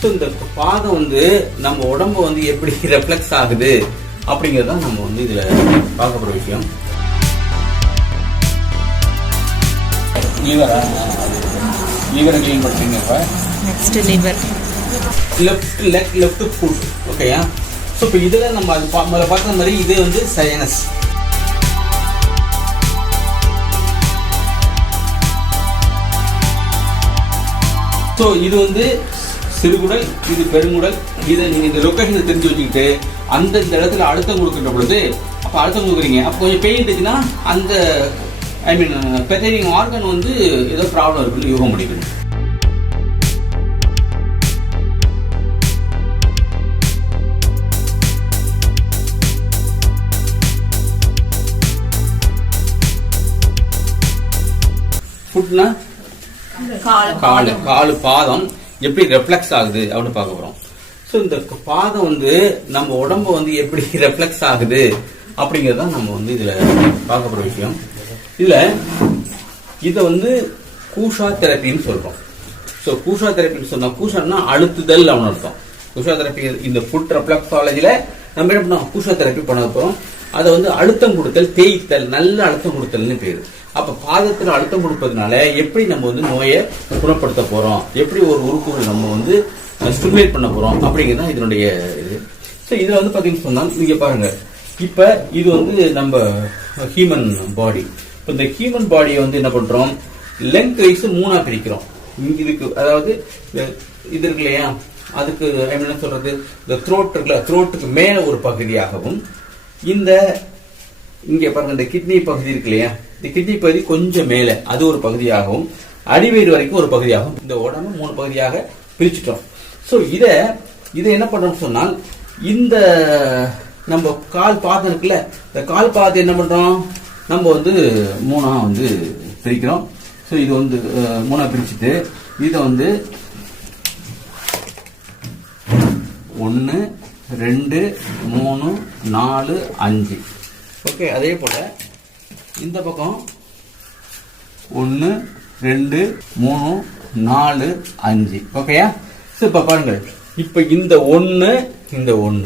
So இந்த பாதம் வந்து நம்ம உடம்பு வந்து எப்படி ரெஃப்ளெக்ஸ் ஆகுது அப்படிங்கிறது தான் நம்ம வந்து இதில் பார்க்க போகிற விஷயம். லிவரை க்ளீன் பண்ணுறீங்க. இப்போ next liver, left leg, left foot. ஓகேயா? ஸோ இப்போ இதில் நம்ம அது பார்க்குற மாதிரி இது வந்து சைனஸ். ஸோ இது வந்து சிறுகுடல், இது பெருங்குடல். இதை நீங்கள் இந்த லொக்கேஷனை தெரிஞ்சு வச்சுக்கிட்டு அந்த இந்த இடத்துல அழுத்தம் கொடுக்கின்ற பொழுது அப்போ அழுத்தம் கொடுக்குறீங்க, அப்போ கொஞ்சம் பெயின் இருந்துச்சுன்னா அந்த பெர்ஃபாரிங் ஆர்கன் வந்து ஏதோ ப்ராப்ளம் இருக்குன்னு யூகம் முடிக்கணும். ஃபுட்னா காலு பாதம் எப்படி ரெஃப்ளெக்ஸ் ஆகுது அப்படின்னு பார்க்க போறோம். ஸோ இந்த பாதம் வந்து நம்ம உடம்பு வந்து எப்படி ரெஃப்ளெக்ஸ் ஆகுது அப்படிங்கிறது தான் நம்ம வந்து இதுல பார்க்க போற விஷயம். இதுல இதை வந்து கூஷா தெரப்பின்னு சொல்றோம். ஸோ கூஷா தெரப்பின்னு சொன்னா, கூஷான்னா அழுத்துதல் அவனு அர்த்தம். கூஷா தெரப்பி இந்த ஃபுட் ரெஃப்ளெக்ஸாலஜில நம்ம என்ன பண்ணோம், கூஷா தெரப்பி பண்ண போறோம். அதை வந்து அழுத்தம் கொடுத்தல், தேய்த்தல், நல்ல அழுத்தம் கொடுத்தல்னு பேரு. அப்ப பாதத்துல அழுத்தம் கொடுப்பதுனால எப்படி நம்ம வந்து நோயை குணப்படுத்த போறோம், எப்படி ஒரு உறுப்புகளை நம்ம வந்து ஸ்டிமுலேட் பண்ண போறோம் அப்படிங்கிறது இதனுடைய இது. ஸோ இதுல வந்து பாத்தீங்கன்னு சொன்னா நீங்க பாருங்க, இப்ப இது வந்து நம்ம ஹியூமன் பாடி. இப்போ இந்த ஹியூமன் பாடியை வந்து என்ன பண்றோம், லென்த் வைஸ் 3ஆ பிரிக்கிறோம். இதுக்கு அதாவது இது இருக்கு இல்லையா, அதுக்கு என்ன சொல்றது, இந்த த்ரோட் இருக்குல்ல, த்ரோட்டுக்கு மேல ஒரு பகுதியாகவும், இந்த இங்க பாருங்க இந்த கிட்னி பகுதி இருக்கு இல்லையா, இந்த கிட்னி பகுதி கொஞ்சம் மேல அது ஒரு பகுதியாகவும், அடிவயிறு வரைக்கும் ஒரு பகுதியாகவும், இந்த உடம்பு 3 பகுதியாக பிரிச்சுட்டோம். ஸோ இதை என்ன பண்றோம்னு சொன்னால், இந்த நம்ம கால் பாதம் இருக்குல்ல, இந்த கால் பாதத்தை என்ன பண்றோம், நம்ம வந்து 3ஆ வந்து பிரிக்கிறோம். ஸோ இது வந்து 3ஆ பிரிச்சுட்டு இதை வந்து 1 2 3 4 5. ஓகே, அதே போல இந்த பக்கம் 1 2 3 4 5. ஓகேயா? இப்ப பாருங்க, இப்ப இந்த 1 இந்த 1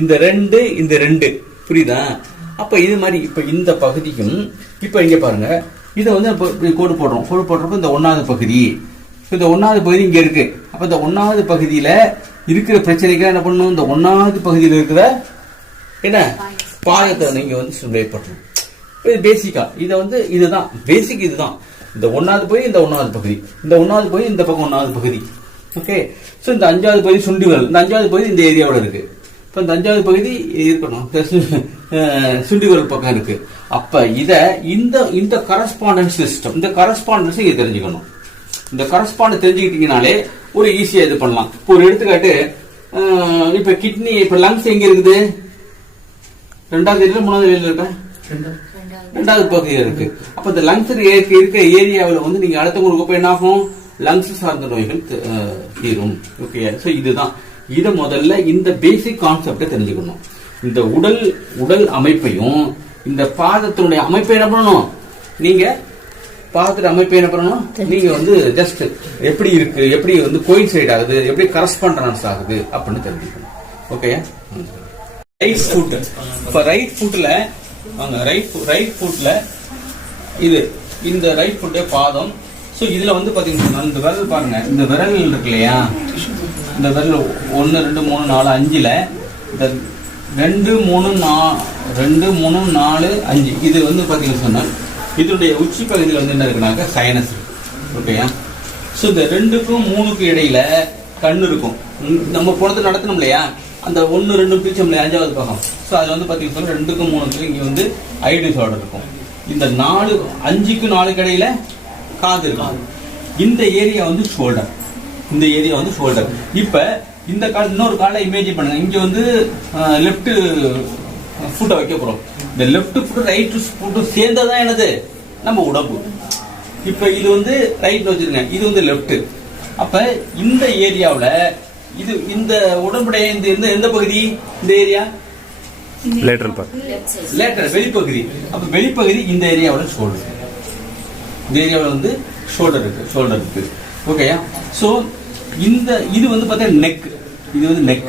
இந்த 2 இந்த 2 புரியுதா? அப்ப இது மாதிரி இப்ப இந்த பகுதிக்கும் இப்ப இங்க பாருங்க, இதை வந்து கோடு போடுறோம். கோடு போடுறப்ப இந்த 1வது பகுதி, இந்த 1வது பகுதி இங்க இருக்கு. அப்ப இந்த 1வது பகுதியில இருக்கிற பிரச்சனைக்கு என்ன பண்ணணும், இந்த 1வது பகுதியில் இருக்கிற என்ன பாதத்தை நீங்க வந்து ஸ்டிமுலேட் பண்ணணும். இது பேசிக்கா, இதை வந்து இதுதான் பேசிக். இதுதான் இந்த 1வது பகுதி, இந்த 1வது பகுதி, இந்த 1வது பகுதி, இந்த பக்கம் 1வது பகுதி. ஓகே. ஸோ இந்த 5வது பகுதி சுண்டி விரல், இந்த 5வது பகுதி இந்த ஏரியாவோட இருக்கு. இப்போ இந்த 5வது பகுதி இருக்கணும், சுண்டி விரல் பக்கம் இருக்கு. அப்ப இத இந்த கரஸ்பாண்டன்ஸ் சிஸ்டம், இந்த கரஸ்பாண்டன்ஸ் இங்க தெரிஞ்சுக்கணும். இந்த கரஸ்பாண்ட் தெரிஞ்சுக்கிட்டீங்கனாலே ஒரு ஈஸியா இது பண்ணலாம். இப்போ ஒரு எடுத்துக்காட்டு, இப்ப கிட்னி, இப்ப லங்ஸ் எங்க இருக்குது, 2வது இடத்துல 3வது இடத்துல இருக்க 2வது பகுதியில் இருக்கு. அப்ப இந்த லங்ஸ் இருக்க ஏரியாவில் வந்து நீங்க அழுத்தம் கொடுக்கப்ப என்ன ஆகும், லங்ஸ் சார்ந்த நோய்கள் தீரும். ஓகே. ஸோ இதுதான், இதை முதல்ல இந்த பேசிக் கான்செப்டை தெரிஞ்சுக்கணும். இந்த உடல் அமைப்பையும் இந்த பாதத்தினுடைய அமைப்பை என்ன பண்ணணும், நீங்க பாதத்தின் அமைப்பை என்ன பண்ணணும், நீங்க வந்து ஜஸ்ட் எப்படி இருக்கு, எப்படி வந்து கோயின்சைட் ஆகுது, எப்படி கரஸ்பாண்டன்ஸ் ஆகுது அப்படின்னு தெரிஞ்சுக்கணும். ஓகே. ரைட் ஃபுட், இப்ப ரைட் ஃபுட்ல வாங்க, ரைட் ஃபுட்ல இது இந்த ரைட் ஃபுட் பாதம். ஸோ இதுல வந்து பாத்தீங்கன்னா இந்த விரல் பாருங்க, இந்த விரல் இருக்கு இல்லையா, இந்த விரல் 1 2 3 4 5ல இந்த 2 3 4 5 இது வந்து பாத்தீங்கன்னா சொன்னா இதனுடைய உச்சி பகுதியில் வந்து என்ன இருக்குனாக்க சைனஸ். ஓகேயா? ஸோ இந்த 2க்கும் 3க்கும் இடையில கண்ணு இருக்கும். நம்ம போனது நடத்தணும் இல்லையா, அந்த 1 2 பிரிச்சோம் இல்லையா, 5வது பக்கம். ஸோ அது வந்து பாத்தீங்கன்னா 2க்கும் 3க்கும் இங்க வந்து ஐடிஸ் ஆர்டர் இருக்கும். இந்த 5க்கும் 4க்கு இடையில காது இருக்கும். இந்த ஏரியா வந்து ஷோல்டர், இந்த ஏரியா வந்து ஷோல்டர். இப்ப இந்த கால் இன்னொரு காலை இமேஜின் பண்ணுங்க, இங்க வந்து லெஃப்ட் ஃபுட்டை வைக்க போறோம். இந்த லெஃப்ட் ஃபுட் ரைட் ஃபுட் சேர்ந்ததான் என்னது நம்ம உடம்பு. இப்ப இது வந்து ரைட் வச்சிருங்க, இது வந்து லெஃப்ட். அப்ப இந்த ஏரியாவில் இது இந்த உடம்புடைய இந்த எந்த பகுதி, இந்த ஏரியா லேட்டரல் வெளிப்பகுதி. அப்ப வெளிப்பகுதி இந்த ஏரியாவில் ஷோல்டர், இந்த ஏரியாவில் வந்து ஷோல்டர் இருக்கு. ஓகேயா? ஸோ இது வந்து பார்த்தீங்கன்னா நெக், இது வந்து நெக்.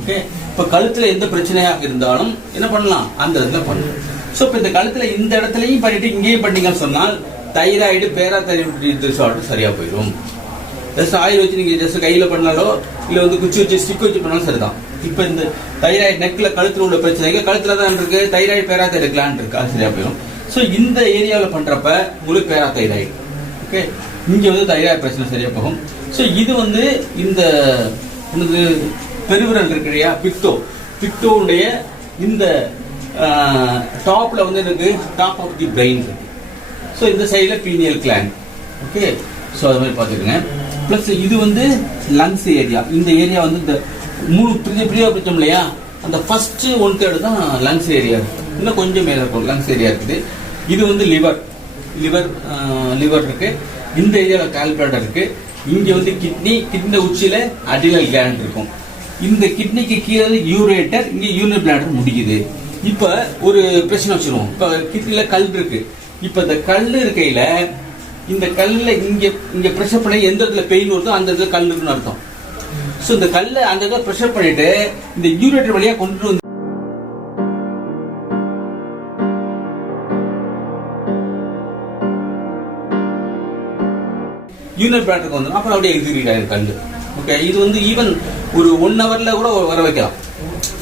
ஓகே, இப்போ கழுத்துல எந்த பிரச்சனையாக இருந்தாலும் என்ன பண்ணலாம், அந்த இடத்துல பண்ணலாம். ஸோ இப்போ இந்த கழுத்துல இந்த இடத்துலையும் பண்ணிட்டு இங்கேயும் பண்ணீங்கன்னு சொன்னால் தைராய்டு பேராதைராய்டு டிசார்டர் சரியா போயிடும். ஜஸ்ட் ஆயில் வச்சு நீங்க ஜஸ்ட் கையில பண்ணாலோ இல்ல வந்து குச்சி வச்சு ஸ்டிக் வச்சு பண்ணாலும் சரிதான். இப்போ இந்த தைராய்டு நெக்ல கழுத்துல உள்ள பிரச்சனைக்கு கழுத்துல தான் இருக்கு, தைராய்டு பேராதைராய்டு கிளாண்ட் இருக்கு, அது சரியா போயிடும். ஸோ இந்த ஏரியாவில் பண்றப்ப உங்களுக்கு பேராதைராய்டு. ஓகே, இங்க வந்து தைராய்டு பிரச்சனை சரியா போகும். ஸோ இது வந்து இந்த பெருவிரல் இருக்கு இல்லையா, பிக்டோவுடைய இந்த டாப்ல வந்து எனக்கு டாப் ஆஃப் தி பிரெயின் இருக்கு. ஸோ இந்த சைடில் பீனியல் கிளாண்ட். ஓகே, ஸோ அது மாதிரி பார்த்துக்கோங்க. ப்ளஸ் இது வந்து லங்ஸ் ஏரியா. இந்த ஏரியா வந்து இந்த 3 பிரியா பிடிச்சோம் இல்லையா, அந்த ஃபர்ஸ்ட் 1/3 தான் லங்ஸ் ஏரியா இருக்கு. இன்னும் கொஞ்சம் மேலே இருக்கும் லங்ஸ் ஏரியா இருக்குது. இது வந்து லிவர் இருக்கு. இந்த ஏரியாவில் கால்பிளாடர் இருக்கு. இங்க வந்து கிட்னி உச்சியில அடினல் கிளாண்ட் இருக்கும். இந்த கிட்னிக்கு கீழே யூரேட்டர், இங்க யூரினரி பிளாடர் முடிக்குது. இப்ப ஒரு பிரச்சனை வச்சிருவோம். இப்ப கிட்னில கல் இருக்கு. இப்ப இந்த கல் இருக்கையில இந்த கல்ல இங்க பிரஷர் பண்ணி எந்த இடத்துல பெயின் வருதோ அந்த இடத்துல கல் இருக்குன்னு அர்த்தம். சோ இந்த கல்ல அந்த இடத்துல பிரஷர் பண்ணிட்டு இந்த யூரேட்டர் வழியா கொண்டு வந்து யூரினரி பிளாடருக்கு வந்துடும். அப்புறம் அப்படியே எக்ஸிக்யூட் ஆயிடும் கல். ஓகே, இது வந்து ஈவன் ஒரு 1 hourல கூட வர வைக்கலாம்.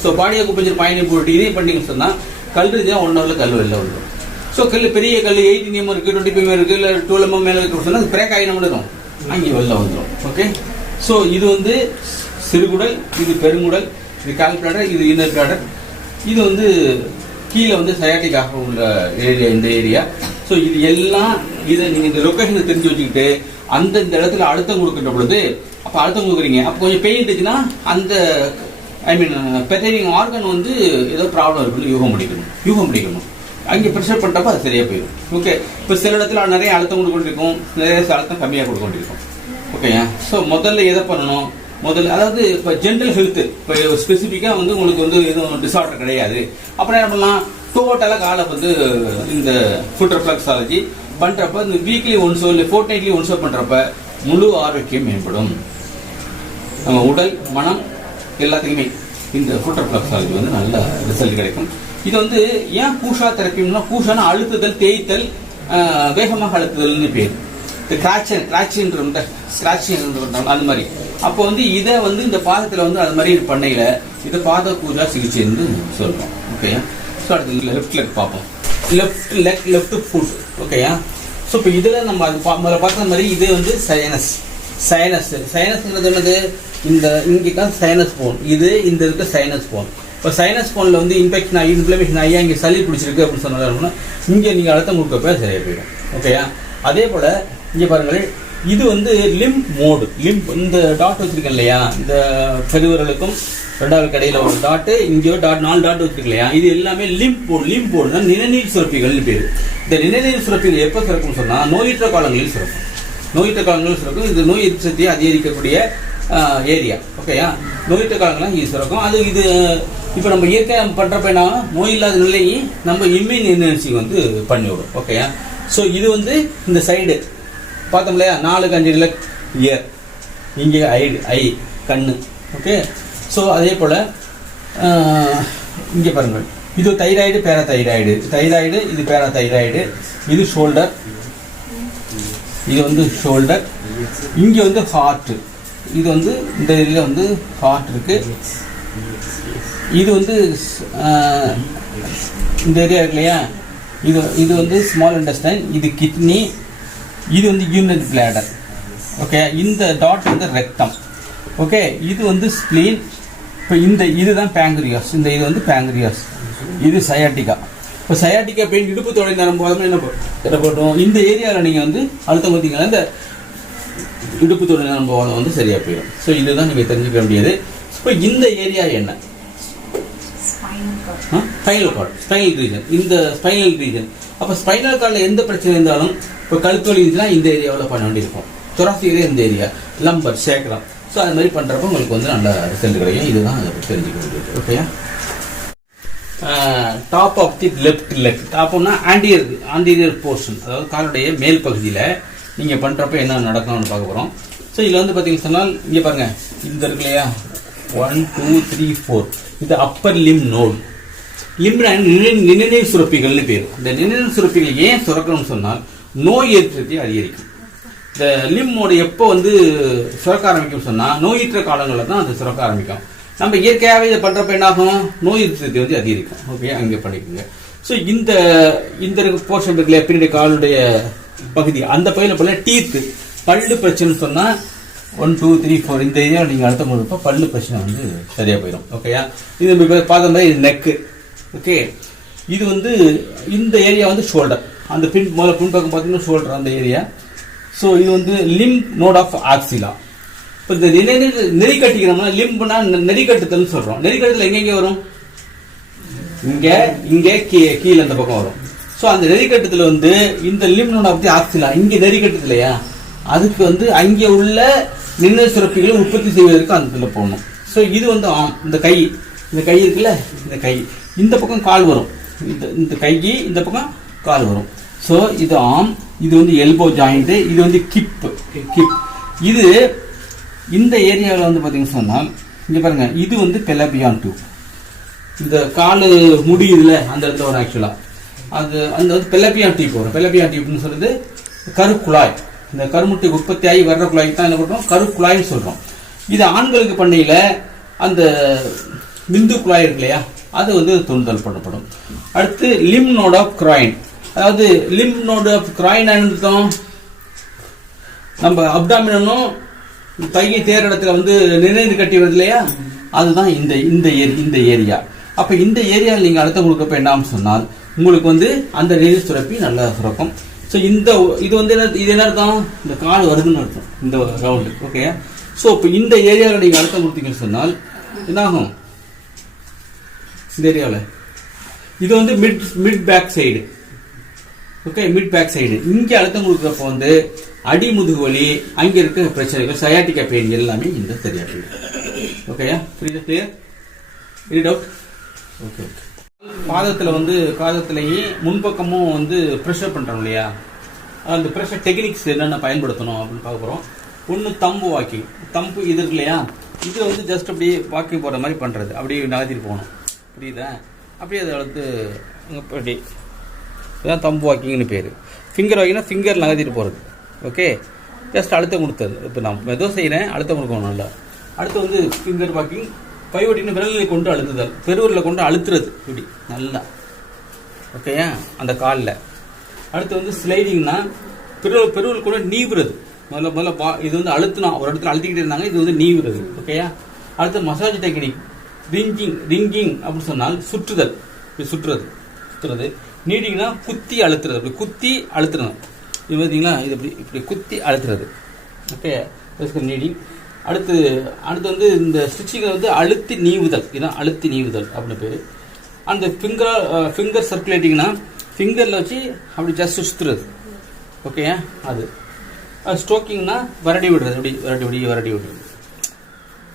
ஸோ பாடியை கொஞ்சம் பாயிண்ட் போட்டு இதே பண்ணிங்கன்னு சொன்னா கல் இருந்தால் 1 hourல கல் வெளில வந்துடும். ஸோ கல் பெரிய கல் 18 mm இருக்கு, 20 mm இருக்கு, இல்லை 12 mm மேலே இருக்கு சொன்னா பிரேக் ஆகி நம்ம இருக்கும், அங்கே வெளில வந்துடும். ஓகே, ஸோ இது வந்து சிறுகுடல், இது பெருங்குடல், இது கால் பிளாடர், இது இன்னர் பிளாடர். இது வந்து கீழே வந்து சயாட்டிக்காக உள்ள ஏரியா, இந்த ஏரியா. ஸோ இது எல்லாம் இதை நீங்க இந்த லொகேஷனை தெரிஞ்சு வச்சுக்கிட்டு அந்த இடத்துல அழுத்தம் கொடுக்கின்ற பொழுது, அப்போ அழுத்தம் கொடுக்குறீங்க, அப்போ கொஞ்சம் பெயின் இருந்துச்சுன்னா அந்த பெர்டைனிங் ஆர்கன் வந்து ஏதோ ப்ராப்ளம் இருக்குன்னு யூகம் முடிக்கணும். அங்கே ப்ரெஷர் பண்ணுறப்ப அது சரியா போயிடும். ஓகே, இப்போ சில இடத்துல நிறைய அழுத்தம் கொடுக்கொண்டிருக்கும், நிறைய அழுத்தம் கம்மியாக கொடுக்கொண்டிருக்கும். ஓகேயா, ஸோ முதல்ல எதை பண்ணணும், அதாவது இப்போ ஜென்ரல் ஹெல்த், இப்போ ஸ்பெசிஃபிக்காக வந்து உங்களுக்கு வந்து எதுவும் டிசார்டர் கிடையாது, அப்புறம் என்ன பண்ணலாம், டோட்டலாக காலை வந்து இந்த ஃபுட் ரெஃப்ளெக்ஸாலஜி பண்ணுறப்ப இந்த வீக்லி ஒன்ஸோ இல்லை ஃபோர்ட்நைட்லி ஒன்ஸோ பண்ணுறப்ப முழு ஆரோக்கியம் மேம்படும். நம்ம உடல் மனம் எல்லாத்துக்குமே இந்த ஃபுட் ரெஃப்ளெக்ஸாலஜி வந்து நல்ல ரிசல்ட் கிடைக்கும். இது வந்து ஏன் கூஷா தெரப்பின்னா, கூஷான அழுத்துதல், தேய்த்தல், வேகமாக அழுத்துதல்னு பேர். அந்த மாதிரி. அப்போ வந்து இதை வந்து இந்த பாதத்தில் வந்து அது மாதிரி பண்ணையில இதை பாத கூஜா சிகிச்சைன்னு சொல்றோம். ஓகேயா, ஸோ அடுத்து லெஃப்ட் லெக் பார்ப்போம். Left foot. ஓகேயா, ஸோ இப்போ இதில் நம்ம அது முதல்ல பார்த்த மாதிரி இது வந்து சைனஸ்ங்கிறது என்னது, இந்த இங்கே சைனஸ் போன், இது இந்த இருக்க சைனஸ் போன். இப்போ சைனஸ் போன்ல வந்து இன்ஃபெக்ஷன் ஆகி இன்ஃப்ளமேஷன் ஆகி இங்கே சளி பிடிச்சிருக்கு அப்படின்னு சொன்னாங்கன்னா இங்கே நீங்கள் அழுத்தம் கொடுக்கப்ப சரியா போயிடும். ஓகேயா, அதே போல் இங்கே பாருங்கள், இது வந்து லிம்ப் மோடு. இந்த டாட் வச்சிருக்கேன் இல்லையா, இந்த பெருவிரலுக்கும் 2வது கடையில் ஒரு டாட்டு, இங்கேயோ 4 டாட் வச்சிருக்கேன் இல்லையா, இது எல்லாமே லிம்ப் போடுனா நிணநீர் சுரப்பிகள்னு பேர். இந்த நிணநீர் சுரப்பிகள் எப்போ சுரக்கும்னு சொன்னால் நோயற்ற காலங்களில் சுரக்கும். இது நோய் எதிர்ப்பு சக்தியை அதிகரிக்கக்கூடிய ஏரியா. ஓகேயா, நோயற்ற காலங்கள்லாம் இது சுரக்கும். அது இது இப்போ நம்ம இயற்கை பண்ணுறப்ப என்ன, நோய் இல்லாத நிலையை நம்ம இம்யூன் எனர்ஜி வந்து பண்ணிவிடும். ஓகேயா, ஸோ இது வந்து இந்த சைடு பார்த்தோம் இல்லையா, 4-5 இயர், இங்கே ஐ கண்ணு. ஓகே, ஸோ அதே போல் இங்கே பாருங்கள், இது தைராய்டு, தைராய்டு, இது பேராதைராய்டு, இது ஷோல்டர், இது வந்து ஷோல்டர், இங்கே வந்து ஹார்ட், இது வந்து இந்த ஏரியாவில் வந்து ஹார்ட் இருக்கு, இது வந்து இந்த ஏரியா இருக்கு இல்லையா, இது வந்து ஸ்மால் இன்டெஸ்டைன், இது கிட்னி, இது வந்து யூரினரி பிளாடர். ஓகே, இந்த டாட் வந்து ரெக்டம். ஓகே, இது வந்து ஸ்ப்ளீன். இப்போ இதுதான் பேங்க்ரியாஸ், இது வந்து பேங்க்ரியாஸ், இது சயாட்டிகா. இப்போ சயாட்டிகா பெயின் இடுப்பு தொடை நரம்பு போதும் என்ன போட்டோம், இந்த ஏரியாவில் நீங்கள் வந்து அழுத்தம் கொடுத்தீங்கன்னா இந்த இடுப்பு தொடை நரம்பு வந்து சரியா போயிடும். ஸோ இதுதான் நீங்கள் தெரிஞ்சுக்க வேண்டியது. இப்போ இந்த ஏரியா என்ன, ஸ்பைனல் கார்டு, ஸ்பைனல் ரீஜன், இந்த ஸ்பைனல் ரீஜன். அப்போ ஸ்பைனல் கார்டில் எந்த பிரச்சனை இருந்தாலும் இப்போ கழுத்து வலி இருந்துச்சுன்னா இந்த ஏரியாவில் பண்ண வேண்டியிருக்கும். தொராசிக் இந்த ஏரியா, லம்பர், சேக்கரம். ஸோ அது மாதிரி பண்ணுறப்ப உங்களுக்கு வந்து நல்ல ரிசல்ட் கிடைக்கும். இதுதான் அதை தெரிஞ்சுக்க வேண்டியது. ஓகேயா, top of the left leg, டாப்னா ஆன்டீரியர் போர்ஷன், அதாவது காலுடைய மேல் பகுதியில் நீங்கள் பண்ணுறப்ப என்ன நடக்கும்னு பார்க்க போகிறோம். ஸோ இதில் வந்து பார்த்தீங்கன்னு சொன்னால் இங்கே பாருங்க இந்த இருக்கு இல்லையா 1 2 3 4 இது அப்பர் லிம் நோடு. லிம்னா நிணநீர் சுரப்பிகள்னு பேர். இந்த நிணநீர் சுரப்பிகள் ஏன் சுரக்கணும்னு சொன்னால் நோய் எதிர்ப்பை அதிகரிக்கும். இந்த லிம்மோடு எப்போ வந்து சுரக்க ஆரம்பிக்கும் சொன்னால் நோயற்ற காலங்களில் தான் அது சுரக்க ஆரம்பிக்கும். நம்ம இயற்கையாகவே இதை பண்ணுறப்ப என்ன ஆகும், நோய் எதிர்ப்பு வந்து அதிகரிக்கும். ஓகே, அங்கே பண்ணிக்கோங்க. ஸோ இந்த போர்ஷன் இருக்குல்ல பின்னாடி காலுடைய பகுதி, அந்த பகுதியில் போல டீத்து பல்லு பிரச்சனை சொன்னால் 1 2 3 4 இந்த ஏரியா நீங்கள் அடுத்த முழுப்ப பல்லு பிரச்சனை வந்து சரியாக போயிடும். ஓகேயா, இது பார்த்த மாதிரி இது நெக்கு. ஓகே, இது வந்து இந்த ஏரியா வந்து ஷோல்டர், அந்த பின்பக்கம் பார்த்தீங்கன்னா ஷோல்டர் அந்த ஏரியா. ஸோ இது வந்து லிம் நோட் ஆஃப் ஆக்சிலா. இப்போ இந்த நெறி கட்டிக்கிறோம்னா லிம்புனா நெறி கட்டுதல்னு சொல்கிறோம். நெறி கட்டுதல் எங்கெங்கே வரும், இங்கே கீழே அந்த பக்கம் வரும். ஸோ அந்த நெறி கட்டுதல் வந்து இந்த Lim note of the axilla இங்கே நெறி கட்டுது இல்லையா, அதுக்கு வந்து அங்கே உள்ள நிணநீர் சுரப்பிகளை உற்பத்தி செய்வதற்கு அந்த இதில் போகணும். ஸோ இது வந்து ஆம். இந்த கை இருக்குல்ல, இந்த கை இந்த பக்கம் கால் வரும், இந்த கைக்கு இந்த பக்கம் கால் வரும். ஸோ இது ஆம், இது வந்து எல்போ ஜாயிண்ட், இது வந்து கிப். இது இந்த ஏரியாவில் வந்து பார்த்தீங்கன்னு சொன்னால் இங்கே பாருங்க, இது வந்து பெலபியான் டியூப். இந்த காலு முடியுதுல அந்த இடத்துல வரும். ஆக்சுவலாக அது அந்த வந்து பெலபியான் டியூப் வரும். பெலபியான் டியூப்னு சொல்றது கருக்குழாய். இந்த கருமுட்டை உற்பத்தி ஆகி வர்ற குழாய்க்கு தான் என்ன பண்ணுறோம், கருக்குழாய்னு சொல்கிறோம். இது ஆண்களுக்கு பண்ணையில் அந்த விந்து குழாய் இருக்கு இல்லையா, அது வந்து துண்டுதல் பண்ணப்படும். அடுத்து லிம் நோட் ஆஃப் கிராயின். அதாவது லிம் நோட் ஆஃப் கிராயின் அர்த்தம், நம்ம அப்டாமினும் தையை தேர இடத்துல வந்து நினைந்து கட்டி வருது இல்லையா, அதுதான் இந்த ஏரியா. அப்ப இந்த ஏரியாவில் நீங்க அழுத்தம் கொடுக்கப்ப என்ன சொன்னால் உங்களுக்கு வந்து அந்த நீர் சுரப்பி நல்லா சுரக்கும். ஸோ இது வந்து இது என்ன அர்த்தம், இந்த கால் வருதுன்னு அர்த்தம் இந்த ரவுண்டு. ஓகே, ஸோ இப்போ இந்த ஏரியாவில் நீங்க அழுத்தம் கொடுத்தீங்கன்னு சொன்னால் என்னாகும், இந்த ஏரியாவில் இது வந்து mid back side. Okay, mid back side இங்கே அழுத்தம் கொடுக்குறப்ப வந்து அடி முதுகு வலி, அங்கே இருக்க பிரச்சனைகள், சயாட்டிக்கா பெயின் எல்லாமே இந்த சரியா போயிடும். ஓகேயா, கிளியர்? Any doubt? ஓகே. பாதத்தில் வந்து காதத்திலேயே முன்பக்கமும் வந்து ப்ரெஷர் பண்ணுறோம் இல்லையா, அந்த ப்ரெஷர் டெக்னிக்ஸ் என்னென்ன பயன்படுத்தணும் அப்படின்னு பார்க்க போகிறோம். ஒன்று தம்பு வாக்கிங். தம்பு இது இருக்கு இல்லையா, இது வந்து ஜஸ்ட் அப்படியே வாக்கிங் போகிற மாதிரி பண்ணுறது, அப்படியே நகர்த்திட்டு போகணும். புரியுதா? அப்படியே அதை வந்து அப்படி இதுதான் தம்பு வாக்கிங்னு பேர். ஃபிங்கர் வாக்கிங்னா ஃபிங்கர் நகர்த்திட்டு போகிறது. ஓகே, ஜஸ்ட் அழுத்தம் கொடுத்தது. இப்போ நான் மெதுவாக செய்கிறேன், அழுத்தம் கொடுக்கணும் நல்லா. அடுத்து வந்து ஃபிங்கர் வாக்கிங், பைவட்டின்னு விரலில் கொண்டு அழுத்துதல், பெருவரில் கொண்டு அழுத்துறது இப்படி நல்லா. ஓகேயா, அந்த காலில். அடுத்து வந்து ஸ்லைடிங்னா பெருவல் கூட நீவுறது. முதல்ல இது வந்து அழுத்தினா ஒரு இடத்துல அழுத்திக்கிட்டே இருந்தாங்க, இது வந்து நீவுறது. ஓகேயா, அடுத்து மசாஜ் டெக்னிக் ரிங்கிங் அப்படின்னு சொன்னால் சுற்றுதல், இப்படி சுற்றுறது. நீடிங்னா குத்தி அழுத்துறது, அப்படி குத்தி அழுத்துறது. இது பார்த்தீங்களா, இது இப்படி குத்தி அழுத்துறது. Okay, needing. அடுத்து வந்து இந்த ஸ்டிச்சிங்கை வந்து அழுத்தி நீவுதல், இதுதான் அழுத்தி நீவுதல் அப்படின்னு பேர். அந்த ஃபிங்கர் சர்க்குலேட்டிங்னா ஃபிங்கரில் வச்சு அப்படி ஜஸ்ட் சுற்றுறது. ஓகே, அது ஸ்ட்ரோக்கிங்னா வரடி விடுறது, அப்படி வரடி விடுறது.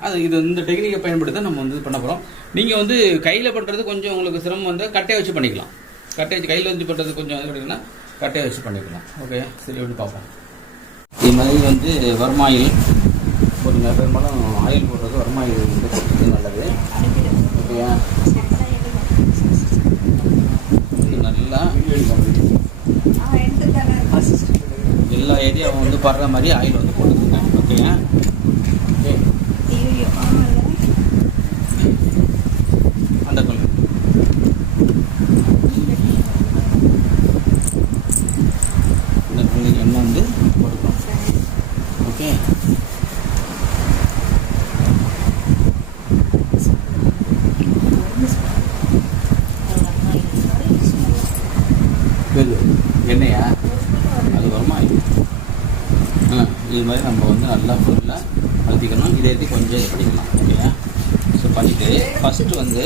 அது இது இந்த டெக்னிக்கை பயன்படுத்த நம்ம வந்து பண்ண போகிறோம். நீங்கள் வந்து கையில் பண்ணுறது கொஞ்சம் உங்களுக்கு சிரமம் வந்து கட்டையை வச்சு பண்ணிக்கலாம். கட்டையை வச்சு கையில் வச்சு பண்ணுறது கொஞ்சம் இது கிடைக்குன்னா கட்டையை வச்சு பண்ணிக்கலாம். ஓகே, சரி, எப்படி பார்ப்போம். இது மாதிரி வந்து வர்மாயில் போடுங்க. பெரும்பாலும் ஆயில் போடுறது வர்மாயில் வந்து நல்லது. ஓகேயா, நல்லா எல்லா ஏரியாவும் வந்து படுற மாதிரி ஆயில் வந்து போட்டுருங்க. ஓகேயா, ஓகே. அந்த கொள்ளு இந்த எண்ணெய் வந்து போட்டுக்கணும். ஓகே, எண்ணெயா அது வருமா? இது மாதிரி நம்ம வந்து நல்லா ஃபுல்லாக அழுத்திக்கணும். இதை எடுத்து கொஞ்சம் இது பண்ணிக்கலாம். ஓகேயா, ஸோ பண்ணிவிட்டு ஃபஸ்ட்டு வந்து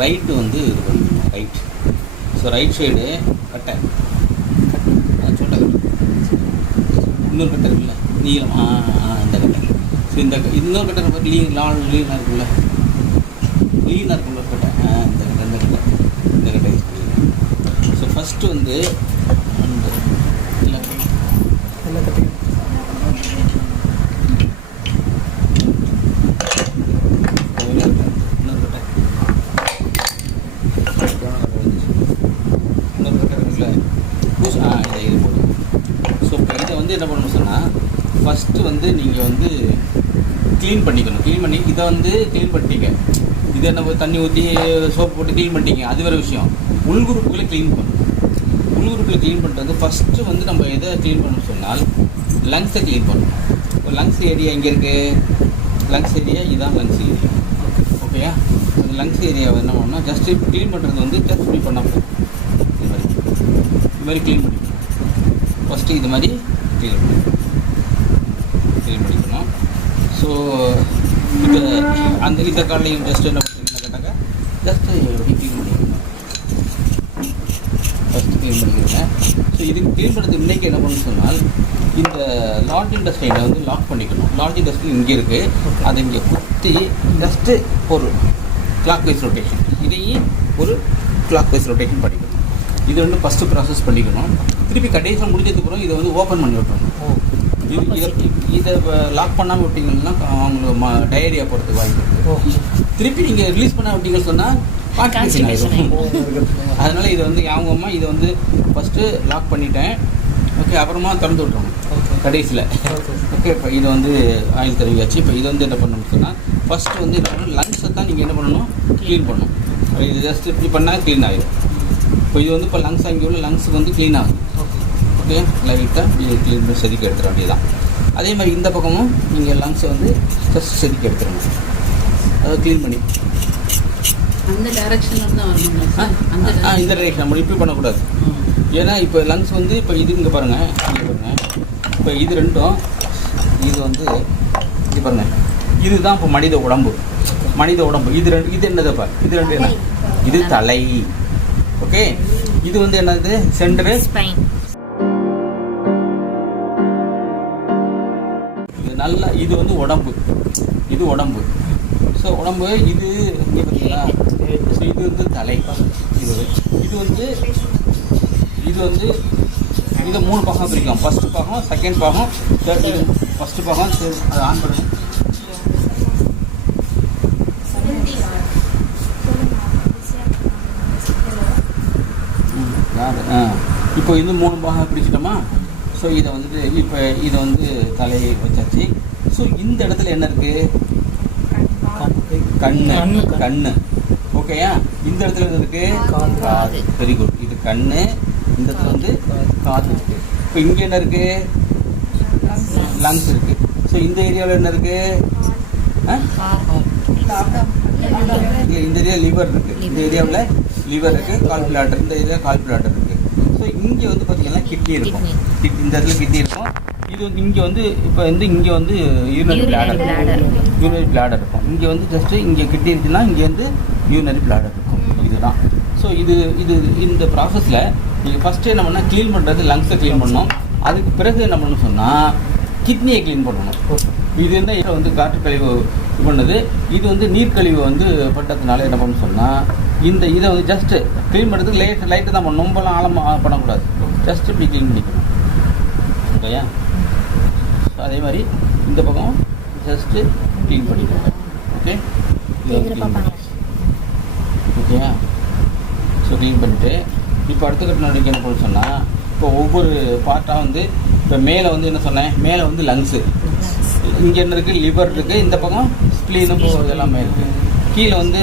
ரைட்டு வந்து இது பண்ணணும். ரைட். ஸோ ரைட் சைடு கட்டை, அது சொல்ல இன்னொரு கட்டை இருக்குல்ல நீளம், இந்த கட்டை. ஸோ இந்த இன்னொரு கட்டை பார்த்து லீனாக இருக்குல்ல, லீனாக இருக்குல்ல கட்டை, இந்த கட்டை யூஸ் பண்ணிக்கலாம். ஸோ ஃபஸ்ட்டு வந்து க்ளீன் பண்ணிக்கணும். க்ளீன் பண்ணி இதை வந்து க்ளீன் பண்ணிட்டீங்க, இதை நம்ம தண்ணி ஊற்றி சோப்பு போட்டு க்ளீன் பண்ணிட்டீங்க, அது வேறு விஷயம். உள்குறுப்புகளை க்ளீன் பண்ணணும். உள்குறுப்புகளை க்ளீன் பண்ணுறது ஃபஸ்ட்டு வந்து நம்ம எதை க்ளீன் பண்ணணும்னு சொன்னால் லங்ஸை க்ளீன் பண்ணணும். இப்போ லங்ஸ் ஏரியா எங்கே இருக்குது? லங்ஸ் ஏரியா இதுதான் லங்ஸ் ஏரியா. ஓகேயா? அந்த லங்ஸ் ஏரியாவை என்ன பண்ணணும்னா ஜஸ்ட்டு க்ளீன் பண்ணுறது வந்து ஜஸ்ட் இப்படி பண்ணால் போதும். இது மாதிரி க்ளீன் பண்ணிக்கணும். ஃபஸ்ட்டு இது மாதிரி க்ளீன் பண்ணிக்கணும். ஸோ இப்போ இந்த காலையும் ஜஸ்ட் என்ன பண்ணுறீங்கன்னா கேட்டாக்கா ஜஸ்ட்டு எப்படி க்ளீன் பண்ணிக்கணும். ஃபஸ்ட்டு க்ளீன் பண்ணிக்கிறேங்க. ஸோ இதுக்கு க்ளீன் பண்ணுறது இன்றைக்கி என்ன பண்ணணும்னு சொன்னால் இந்த லார்ஜ் இண்டஸ்ட்ரியில் வந்து லாக் பண்ணிக்கணும். லார்ஜ் இண்டஸ்ட்ரி இங்கே இருக்குது, அதை இங்கே குத்தி ஜஸ்ட்டு ஒரு கிளாக் வைஸ் ரொட்டேஷன், இதையும் ஒரு கிளாக் வைஸ் ரொட்டேஷன் பண்ணிக்கணும். இது வந்து ஃபஸ்ட்டு ப்ராசஸ் பண்ணிக்கணும். திருப்பி கடைசியில் முடிஞ்சதுக்கப்புறம் இதை வந்து ஓப்பன் பண்ணி விட்டுறணும். இதை லாக் பண்ணாமல் விட்டிங்கன்னா அவங்களுக்கு டயரியா போகிறதுக்கு வாய்ப்பு இருக்குது. திருப்பி நீங்கள் ரிலீஸ் பண்ண விட்டீங்கன்னு சொன்னால் கான்ஸ்டிபேஷன் ஆகிடும். அதனால் இதை வந்து அவங்க இதை வந்து ஃபஸ்ட்டு லாக் பண்ணிட்டேன். ஓகே, அப்புறமா திறந்து விட்றோம் கடைசியில். ஓகே, இப்போ இது வந்து ஆயில் தருவியாச்சு. இப்போ இது வந்து என்ன பண்ணணும்னு சொன்னால் ஃபஸ்ட்டு வந்து என்ன பண்ணணும், லங்ஸை தான் நீங்கள் என்ன பண்ணணும், க்ளீன் பண்ணணும். இது ஜஸ்ட் இப்படி பண்ணால் க்ளீன் ஆகிடும். இப்போ இது வந்து இப்போ லங்ஸ் அங்கே உள்ள லங்ஸுக்கு வந்து க்ளீன் ஆகுது. ஓகே, லைட்டாக இது க்ளீன் பண்ணி செதுக்கி எடுத்துட வேண்டியதான். அதே மாதிரி இந்த பக்கமும் நீங்கள் லங்ஸை வந்து ஜஸ்ட் செதுக்கி எடுத்துடணும். அதை க்ளீன் பண்ணி அந்த டைரக்ஷனில் தான் வரணும். இந்த டைரக்ஷன் நம்ம இப்படி பண்ணக்கூடாது. ஏன்னா இப்போ லங்ஸ் வந்து இப்போ இது இங்கே பாருங்கள், இப்போ இது ரெண்டும் இது வந்து இது பாருங்கள், இதுதான் இப்போ மனித உடம்பு. இது ரெண்டு, இது என்னதுப்பா? இது ரெண்டு என்ன? இது தலை. ஓகே, இது வந்து என்னது? Centre spine. இது நல்லா, இது வந்து உடம்பு, இது உடம்பு. ஸோ உடம்பு இது இங்கே பார்த்தீங்களா? ஸோ இது வந்து தலை. இது வந்து இதை 3 பாகம் பிரிக்கலாம். ஃபஸ்ட்டு பாகம், செகண்ட் பாகம், தேர்ட். இது ஃபஸ்ட்டு பாகம். அதை ஆன் பண்ணுங்க. இப்போ இது 3 பாகம் பிரிச்சிட்டோமா? ஸோ இதை வந்து இப்போ இதை வந்து தலையை வச்சாச்சு. ஸோ இந்த இடத்துல என்ன இருக்குது? கண்ணு. ஓகேயா? இந்த இடத்துல என்ன இருக்குது? காது. Very good. இது கண்ணு. இந்த இடத்துல வந்து காது இருக்குது. இப்போ இங்கே என்ன இருக்குது? லங்ஸ் இருக்குது. ஸோ இந்த ஏரியாவில் என்ன இருக்குது? இல்லை, இந்த ஏரியா லிவர் இருக்குது. இந்த ஏரியாவில் லிவர் இருக்குது, கால் பிளாட்டர். இந்த ஏரியா கால் பிளாட்டர் இருக்குது. ஸோ இங்கே வந்து பார்த்தீங்கன்னா கிட்னி இருக்கும். இந்த இடத்துல கிட்னி இருக்கும். இது வந்து இங்கே வந்து இப்போ வந்து இங்கே வந்து யூரினரி பிளாடர் இருக்கும். இங்கே வந்து ஜஸ்ட்டு இங்கே கிட்னி இருக்குன்னா இங்கே வந்து யூரினரி பிளாடர் இருக்கும். இதுதான். ஸோ இந்த ப்ராசஸில் நீங்கள் ஃபஸ்ட்டு என்ன பண்ணால் க்ளீன் பண்ணுறது லங்ஸை க்ளீன் பண்ணணும். அதுக்கு பிறகு என்ன பண்ணணும் சொன்னால் கிட்னியை க்ளீன் பண்ணணும். இது வந்து காற்று கழிவு இது பண்ணுது. இது வந்து நீர்க்கழிவு வந்து பட்டதுனால என்ன பண்ணணும் சொன்னால் இதை வந்து ஜஸ்ட்டு க்ளீன் பண்ணுறதுக்கு லைட்டு தான் பண்ணணும். ரொம்பலாம் ஆழமாக பண்ணக்கூடாது. ஜஸ்ட்டு இப்படி க்ளீன் பண்ணிக்கணும். ஓகேயா? ஸோ அதே மாதிரி இந்த பக்கம் ஜஸ்ட்டு க்ளீன் பண்ணிக்கணும். ஓகே, ஓகேயா? ஸோ க்ளீன் பண்ணிவிட்டு இப்போ அடுத்த கட்ட நடவடிக்கை என்ன பண்ண சொன்னால் இப்போ ஒவ்வொரு பார்ட்டாக வந்து இப்போ மேலே வந்து என்ன சொன்னேன், மேலே வந்து லங்ஸு, இங்கே என்ன இருக்குது? லிவர் இருக்குது. இந்த பக்கம் ஸ்ப்ளீனும் எல்லாமே இருக்குது. கீழே வந்து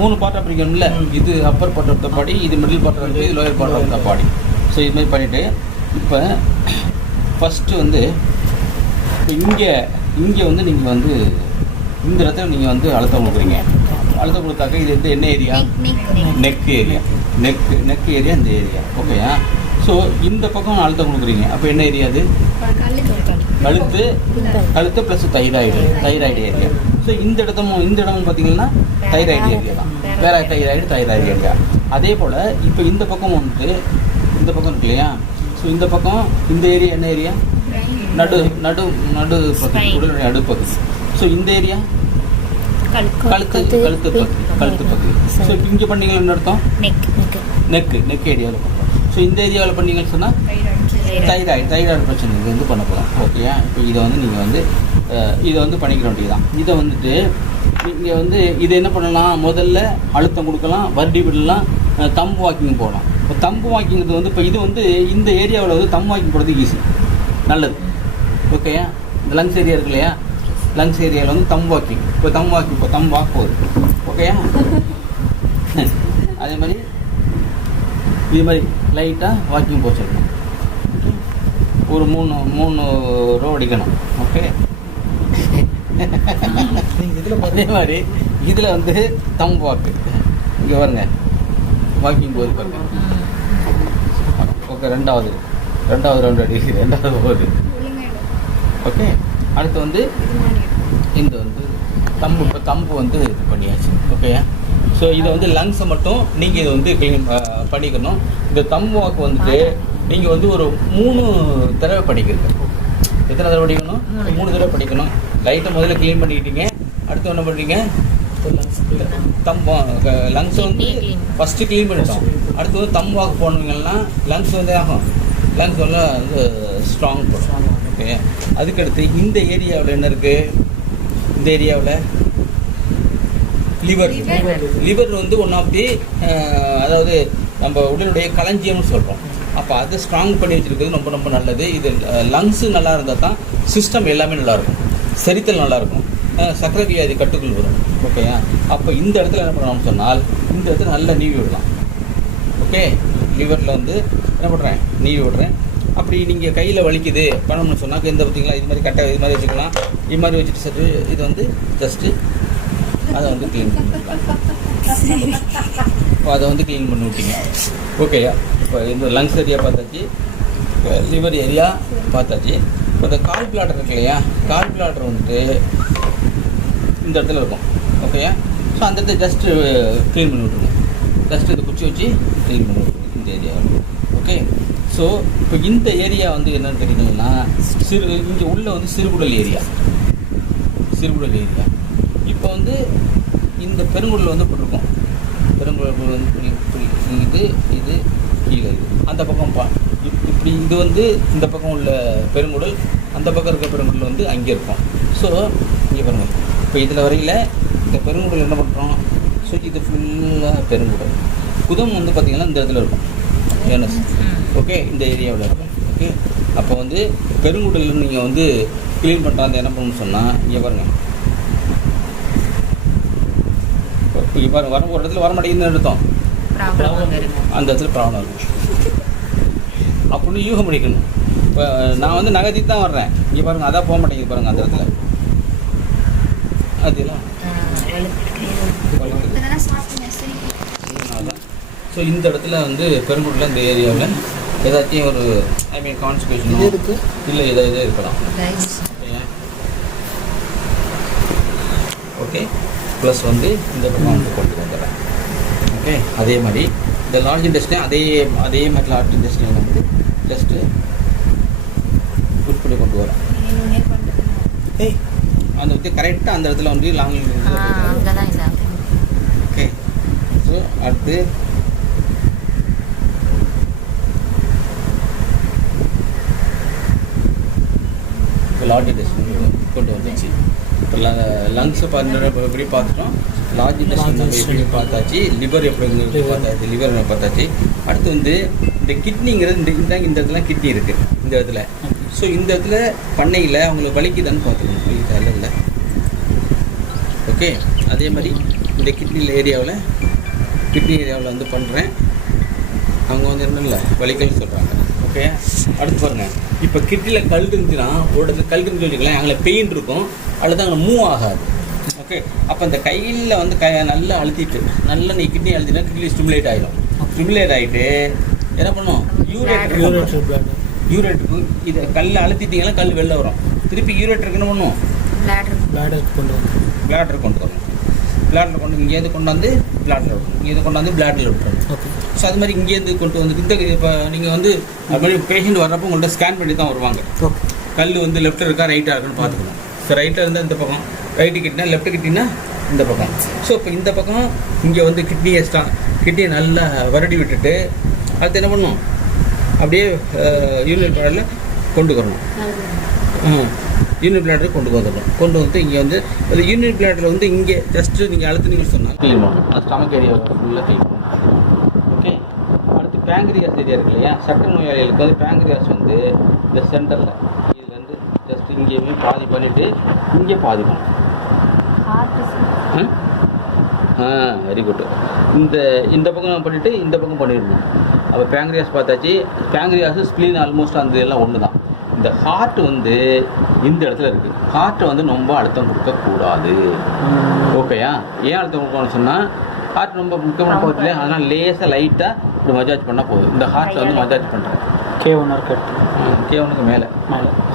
3 பார்ட்டாக பிரிக்கணும்ல. இது upper part of the body, இது மிடில் பார்ட் ஆஃப் இது lower part of the body. So இது மாதிரி பண்ணிவிட்டு இப்போ ஃபஸ்ட்டு வந்து இங்கே வந்து நீங்கள் வந்து இந்த இடத்துல நீங்கள் வந்து அழுத்தம் கொடுக்குறீங்க. அழுத்தம் கொடுத்தாக்க இது வந்து என்ன area? Neck area. Neck area இந்த ஏரியா. ஓகேயா? ஸோ இந்த பக்கம் அழுத்தம் கொடுக்குறீங்க. அப்போ என்ன ஏரியா? அது கழுத்து ப்ளஸ் தைராய்டு ஏரியா. ஸோ இந்த இடமும் பார்த்தீங்கன்னா தைராய்டு ஏரியா தான். Thyroid area. அதே போல் இப்போ இந்த பக்கம் வந்துட்டு இந்த பக்கம் இருக்கு இல்லையா? ஸோ இந்த பக்கம் இந்த ஏரியா என்ன ஏரியா? நடு பகுதி, உடலுடைய நடுப்பகுதி. ஸோ இந்த ஏரியா கழுத்து பகுதி. ஸோ இப்போ இங்கே பண்ணீங்கன்னா என்ன அர்த்தம்? நெக் ஏரியாவில் பண்ணுறோம். ஸோ இந்த ஏரியாவில் பண்ணீங்கன்னு சொன்னால் தைராய்டு பிரச்சனை இது வந்து பண்ண போகிறோம். ஓகேயா? இப்போ இதை வந்து நீங்கள் வந்து இதை வந்து பண்ணிக்கிற வேண்டியதுதான். இதை வந்துட்டு நீங்கள் வந்து இதை என்ன பண்ணலாம்? முதல்ல அழுத்தம் கொடுக்கலாம், வருடி விடலாம், தம்பு வாக்கிங் போகலாம். இப்போ தம்பு வாக்கிங்கிறது வந்து இப்போ இது வந்து இந்த ஏரியாவில் வந்து தம்பு வாக்கிங் போகிறது ஈஸி, நல்லது. ஓகேயா? இந்த லங்ஸ் ஏரியா இருக்கு இல்லையா? லங்ஸ் ஏரியாவில் வந்து தம் வாக்கிங். இப்போ தம் வாக் போகுது. ஓகேயா? அதே மாதிரி இது மாதிரி லைட்டாக வாக்கிங் போக சொல்லணும். ஒரு மூணு ரோ அடிக்கணும். ஓகே. அதே மாதிரி இதில் வந்து தம் வாக்கு இங்கே பாருங்க, வாக்கிங் போகுது பாருங்க. ஓகே, ரெண்டாவது ரவுண்ட் அடி, ரெண்டாவது போகுது. ஓகே. அடுத்து வந்து இந்த வந்து தம்பு வந்து இது பண்ணியாச்சு. ஓகேயா? ஸோ இதை வந்து லங்ஸை மட்டும் நீங்கள் இதை வந்து க்ளீன் பண்ணிக்கணும். இந்த தம் வாக்கு வந்துட்டு நீங்கள் வந்து ஒரு 3 தடவை படிக்கிறது. எத்தனை தடவை படிக்கணும்? 3 தடவை படிக்கணும். லைட்டை முதல்ல க்ளீன் பண்ணிக்கிட்டீங்க. அடுத்து என்ன பண்ணுறீங்க? லங்ஸ் வந்து ஃபஸ்ட்டு க்ளீன் பண்ணிட்டோம். அடுத்து வந்து தம் வாக்கு போனீங்கன்னா லங்ஸ் வந்து ஆகும், லங்ஸ் வந்து ஸ்ட்ராங் போடும். ஓகே. அதுக்கடுத்து இந்த ஏரியாவில் என்ன இருக்குது? இந்த ஏரியாவில் லிவர் வந்து ஒன் ஆஃப் தி அதாவது நம்ம உடலுடைய களஞ்சியம்னு சொல்கிறோம். அப்போ அதை ஸ்ட்ராங் பண்ணி வச்சுருக்கிறது ரொம்ப ரொம்ப நல்லது. இது லங்ஸு நல்லா இருந்தால் தான் சிஸ்டம் எல்லாமே நல்லாயிருக்கும், செரித்தல் நல்லாயிருக்கும், சக்கரை வியாதி கட்டுக்குள் வரும். ஓகேயா? அப்போ இந்த இடத்துல என்ன பண்ணணும்னு சொன்னால் இந்த இடத்துல நல்லா நீவி விடலாம். ஓகே. லிவரில் வந்து என்ன பண்ணுறேன்? நீவி விடுறேன். அப்படி நீங்கள் கையில் வலிக்குது பண்ணணும்னு சொன்னால் எந்த பார்த்தீங்களா இது மாதிரி கட்டை இது மாதிரி வச்சுக்கலாம். இது மாதிரி வச்சுட்டு சரி இது வந்து ஜஸ்ட்டு அதை வந்து க்ளீன் பண்ணிக்கலாம். இப்போ அதை வந்து க்ளீன் பண்ணி விட்டீங்க. ஓகேயா? இப்போ இந்த லங்ஸ் ஏரியா பார்த்தாச்சு, லிவர் ஏரியா பார்த்தாச்சு. இப்போ இந்த கால் பிளாடர் இருக்கு இல்லையா? கால் பிளாடர் வந்துட்டு இந்த இடத்துல இருக்கும். ஓகேயா? ஸோ அந்த இடத்துல ஜஸ்ட்டு க்ளீன் பண்ணி விட்ருங்க. ஜஸ்ட்டு இதை குச்சி வச்சு க்ளீன் பண்ணி விட்ருங்க இந்த ஏரியாவில். ஓகே. ஸோ இப்போ இந்த ஏரியா வந்து என்னென்னு தெரியுதுன்னா இங்கே உள்ள வந்து சிறுகுடல் ஏரியா. இப்போ வந்து இந்த பெருங்குடல் வந்து போட்டிருக்கோம். பெருங்குடல் வந்து இது கீழே அந்த பக்கம் இப்படி இது வந்து இந்த பக்கம் உள்ள பெருங்குடல், அந்த பக்கம் இருக்க பெருங்குடல் வந்து அங்கே இருக்கும். ஸோ இங்கே பாருங்கள், இப்போ இதில் வரையில் இந்த பெருங்குடல் என்ன பண்ணுறோம்? ஸோ இது ஃபுல்லாக பெருங்குடல். குதம் வந்து பார்த்திங்கன்னா இந்த இடத்துல இருக்கும், ஏனஸ். ஓகே. இந்த ஏரியாவில் இருக்கும். ஓகே. அப்போ வந்து பெருங்குடல் நீங்கள் வந்து க்ளீன் பண்ணுறாங்க என்ன பண்ணணும்னு சொன்னால் இங்கே பாருங்கள், இங்கே பாருங்கள் வர ஒரு இடத்துல வர மாட்டேங்குதுன்னு எடுத்தோம், அந்த இடத்துல ப்ராப்ளம் இருக்கும் அப்படின்னு யூகம் பண்ணிக்கணும். இப்போ நான் வந்து நகர்த்தி தான் வர்றேன், இங்கே பாருங்கள் அதான் போக மாட்டேங்குது பாருங்கள் அந்த இடத்துல. அதெல்லாம் ஸோ இந்த இடத்துல வந்து பெருங்குடல இந்த ஏரியாவில் ஏதாச்சும் ஒரு கான்ஸ்டிபேஷன் இருக்குது இல்லை எதோ இருக்கலாம். ஓகே. ப்ளஸ் வந்து இந்த பக்கம் வந்து கொண்டு வந்துடுறேன். ஓகே. அதே மாதிரி இந்த லார்ஜ் இண்டஸ்ட்ரியும் அதே மாதிரி லார்ஜ் இண்டஸ்ட்ரியில் வந்து ஜஸ்ட்டு புஷ் பண்ணி கொண்டு வரேன். அந்த வந்து கரெக்டாக அந்த இடத்துல வந்து லாங். ஓகே. ஸோ அடுத்து லார்ஜ் இண்டஸ்ட்ரி கொண்டு வந்துச்சு. இப்போ லங்ஸை எப்படி பார்த்துட்டோம், லார்ஜ் இண்டஸ்ட்ரி எப்படி பார்த்தாச்சு, லிவர் எப்படி பார்த்தாச்சு, லிவர் பார்த்தாச்சு. அடுத்து வந்து இந்த கிட்னிங்கிறது இந்த இடத்துல கிட்னி இருக்குது இந்த இடத்துல. ஸோ இந்த இடத்துல பண்ணையில் அவங்களுக்கு வலிக்குதான்னு பார்த்துக்கணும், வலிக்குதா இல்லை. ஓகே. அதே மாதிரி இந்த கிட்னி ஏரியாவில் வந்து பண்ணுறேன், அவங்க வந்து என்ன இல்லை வலிக்கல்னு சொல்கிறாங்க. ஓகே. அடுத்து பாருங்கள், இப்போ கிட்னியில் கல் இருந்துச்சுன்னா ஒரு இடத்துல கல் இருந்து வச்சுக்கலாம், அங்கே பெயின் இருக்கும், அல்லது அங்கே மூவ் ஆகாது. ஓகே. அப்போ அந்த கையில் வந்து நல்லா அழுத்திட்டு நல்லா நீ கிட்னி அழுத்தினா கிட்னி ஸ்டிமுலேட் ஆகிடும். ஸ்டிமுலேட் ஆகிட்டு என்ன பண்ணும், யூரேட்டருக்கு இதை கல்லை அழுத்திட்டிங்கன்னா கல் வெளில வரும். திருப்பி யூரேட்டருக்கு என்ன பண்ணும், பிளாடர் கொண்டு வரணும். பிளாட்டில் கொண்டு இங்கேருந்து கொண்டாந்து பிளாட்டில் விட்டுரும், இங்கேருந்து கொண்டாந்து பிளாட்டில் விட்டுரும். ஸோ அது மாதிரி இங்கேருந்து கொண்டு வந்து இந்த இப்போ நீங்கள் வந்து அது மாதிரி பேஷண்ட் வர்றப்போ உங்கள்கிட்ட ஸ்கேன் பண்ணி தான் வருவாங்க. கல் வந்து லெஃப்ட்டில் இருக்கா ரைட்டாக இருக்குன்னு பார்த்துக்கணும். ஸோ ரைட்டில் இருந்தால் இந்த பக்கம், ரைட்டு கிட்டினா லெஃப்ட்டு கிட்டினா இந்த பக்கம். ஸோ இப்போ இந்த பக்கம் இங்கே வந்து கிட்னியை நல்லா வரடி விட்டுட்டு அடுத்து என்ன பண்ணணும், அப்படியே யூரினரி பிளாடரில் கொண்டு வரணும். யூரினரி பிளாடரை கொண்டு வந்து இங்கே வந்து அது யூரினரி பிளாடரில் வந்து இங்கே ஜஸ்ட்டு நீங்கள் அழுத்துனீங்கன்னு சொன்னால் க்ளீன் பண்ணணும். அது ஸ்டமக் ஏரியா ஃபுல்லாக க்ளீன் பண்ணணும். ஓகே. அடுத்து பேங்க்ரியாஸ் ஏரியா இருக்கு இல்லையா, சக்கரை நோயாளிகளுக்கு வந்து பேங்க்ரியாஸ் வந்து இந்த சென்டரில் இது வந்து ஜஸ்ட் இங்கேயுமே பாதி பண்ணிவிட்டு இங்கே பாதி பண்ணணும். Very good. இந்த பக்கம் பண்ணிவிட்டு இந்த பக்கம் பண்ணிடணும். அப்போ பேங்க்ரியாஸ் பார்த்தாச்சு. பேங்க்ரியாஸு ஸ்ப்ளீன் ஆல்மோஸ்ட் அந்த எல்லாம் ஒன்று தான். இந்த ஹார்ட் வந்து இந்த இடத்துல இருக்குது. ஹார்ட்டை வந்து ரொம்ப அழுத்தம் கொடுக்கக்கூடாது. ஓகேயா? ஏன் அழுத்தம் கொடுக்கணும்னு சொன்னால் ஹார்ட் ரொம்ப முக்கியமான பகுதி இல்லையா, அதனால் லேசாக லைட்டாக இப்படி மஜாஜ் பண்ணால் போதும். இந்த ஹார்ட்டை வந்து மஜாஜ் பண்ணுறேன். K1க்கு மேலே.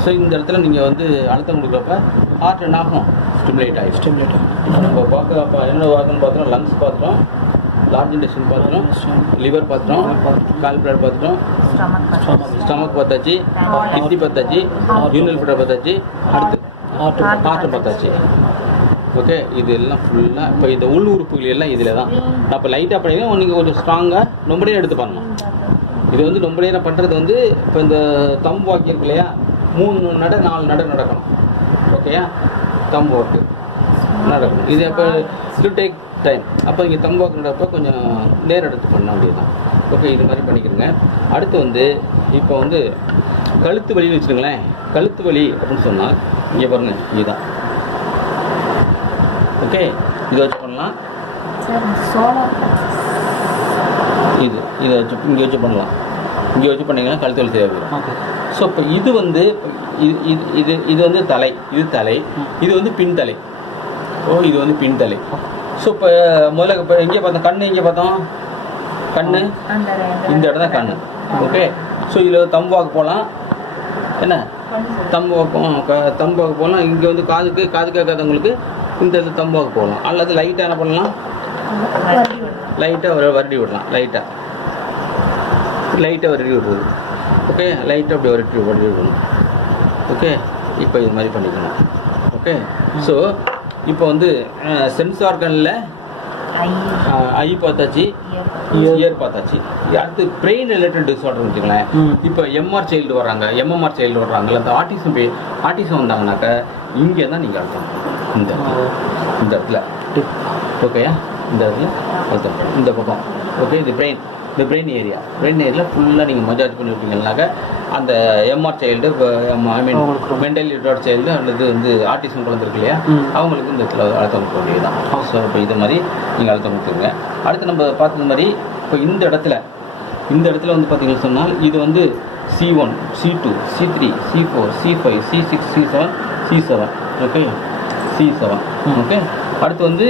ஸோ இந்த இடத்துல நீங்கள் வந்து அழுத்தம் கொடுக்குறப்ப ஹார்ட் என்ன ஆகும்? ஸ்டிமுலேட் ஆகிடும். நம்ம பார்க்குறப்ப என்ன வார்த்தைன்னு பார்த்துட்டோம், லங்ஸ் பார்த்துட்டோம், லார்ஜ் இன்டெஸ்டைன் பார்த்துட்டோம், லிவர் பார்த்துட்டோம், கால் பிளாட் பார்த்துட்டோம், ஸ்டமக் பார்த்தாச்சு, கிட்னி பார்த்தாச்சு, யூரினல் ஃபில்டர் பார்த்தாச்சு, அடுத்து ஹார்ட்டை பார்த்தாச்சு. ஓகே, இது எல்லாம் ஃபுல்லாக இப்போ இந்த உள் உறுப்புகள் எல்லாம் இதில் தான். அப்போ லைட்டாக பண்ணிங்கன்னா நீங்கள் கொஞ்சம் ஸ்ட்ராங்காக நொம்படியாக எடுத்து பண்ணணும். இது வந்து நொம்படியாக பண்ணுறது வந்து இப்போ இந்த தம்பு வாக்கி இருக்கு இல்லையா, 3 நட 4 நட நடக்கணும். ஓகேயா? தம்பு வாக்கு நடக்கணும். இது அப்போ இது டேக் டைம். அப்போ இங்கே தம்பு வாக்கு நடப்போ கொஞ்சம் நேரம் எடுத்து பண்ண வேண்டியதுதான். ஓகே, இது மாதிரி பண்ணிக்கிறேங்க. அடுத்து வந்து இப்போ வந்து கழுத்து வலின்னு வச்சுருங்களேன். கழுத்து வலி அப்படின்னு சொன்னால் இங்கே பாருங்கள், இதுதான். ஓகே, இதை வச்சு பண்ணலாம். இதை வச்சு இங்கே வச்சு பண்ணலாம். இங்கே வச்சு பண்ணிங்கன்னா கழுத்து வலி தேவை. ஸோ இப்போ இது வந்து இது வந்து தலை, இது தலை, இது வந்து பின்தலை. இது வந்து பின்தலை. ஸோ இப்போ முதல்ல இப்போ எங்கே பார்த்தோம்? கண்ணு எங்கே பார்த்தோம்? கண்ணு இந்த இடம் தான் கண்ணு. ஓகே, ஸோ இதில் தம்பாக்கு போகலாம். என்ன தம்பாக்கு போகலாம். இங்கே வந்து காது கேட்காதவங்களுக்கு இந்த இது தம்பாக்கு போகலாம். அல்லது லைட்டாக என்ன பண்ணலாம்? லைட்டாக வருடி விடலாம். லைட்டாக வருடி விடுறது. ஓகே, லைட்டாக அப்படி வருடி விடணும். ஓகே, இப்போ இது மாதிரி பண்ணிக்கணும். ஓகே, ஸோ இப்போ வந்து சென்ஸ் ஆர்கனில் ஐ பார்த்தாச்சு, இயர் பார்த்தாச்சு. அடுத்து பிரெயின் ரிலேட்டட் டிஸார்டர் வச்சுக்கலாம். இப்போ எம்ஆர் சைல்டு வர்றாங்க, எம்எம்ஆர் சைல்டு வர்றாங்கல்ல, அந்த ஆட்டிசம் வந்தாங்கனாக்கா இங்கே தான் நீங்கள் அழுத்தம். இந்த இடத்துல. ஓகேயா? இந்த இடத்துல அழுத்தம். இந்த பக்கம். ஓகே, இது பிரெயின் ஏரியா ஃபுல்லாக நீங்கள் மஜாஜ் பண்ணி விட்டீங்கன்னாக்கா அந்த எம்ஆர் சைல்டு, ஐ மீன் மென்டல் ரிட்டார்ட் சைல்டு அல்லது வந்து ஆட்டிசம் குழந்தை இருக்கு இல்லையா, அவங்களுக்கு இந்த இடத்துல அழுத்தம் கொடுக்க வேண்டியது தான். ஸோ இப்போ இது மாதிரி நீங்கள் அழுத்தம் கொடுத்துருங்க. அடுத்து நம்ம பார்த்தது மாதிரி இப்போ இந்த இடத்துல வந்து பார்த்தீங்கன்னு சொன்னால் இது வந்து C1, C2, C3, C4, C5, C6, C7. Okay, C7. Okay, அடுத்து வந்து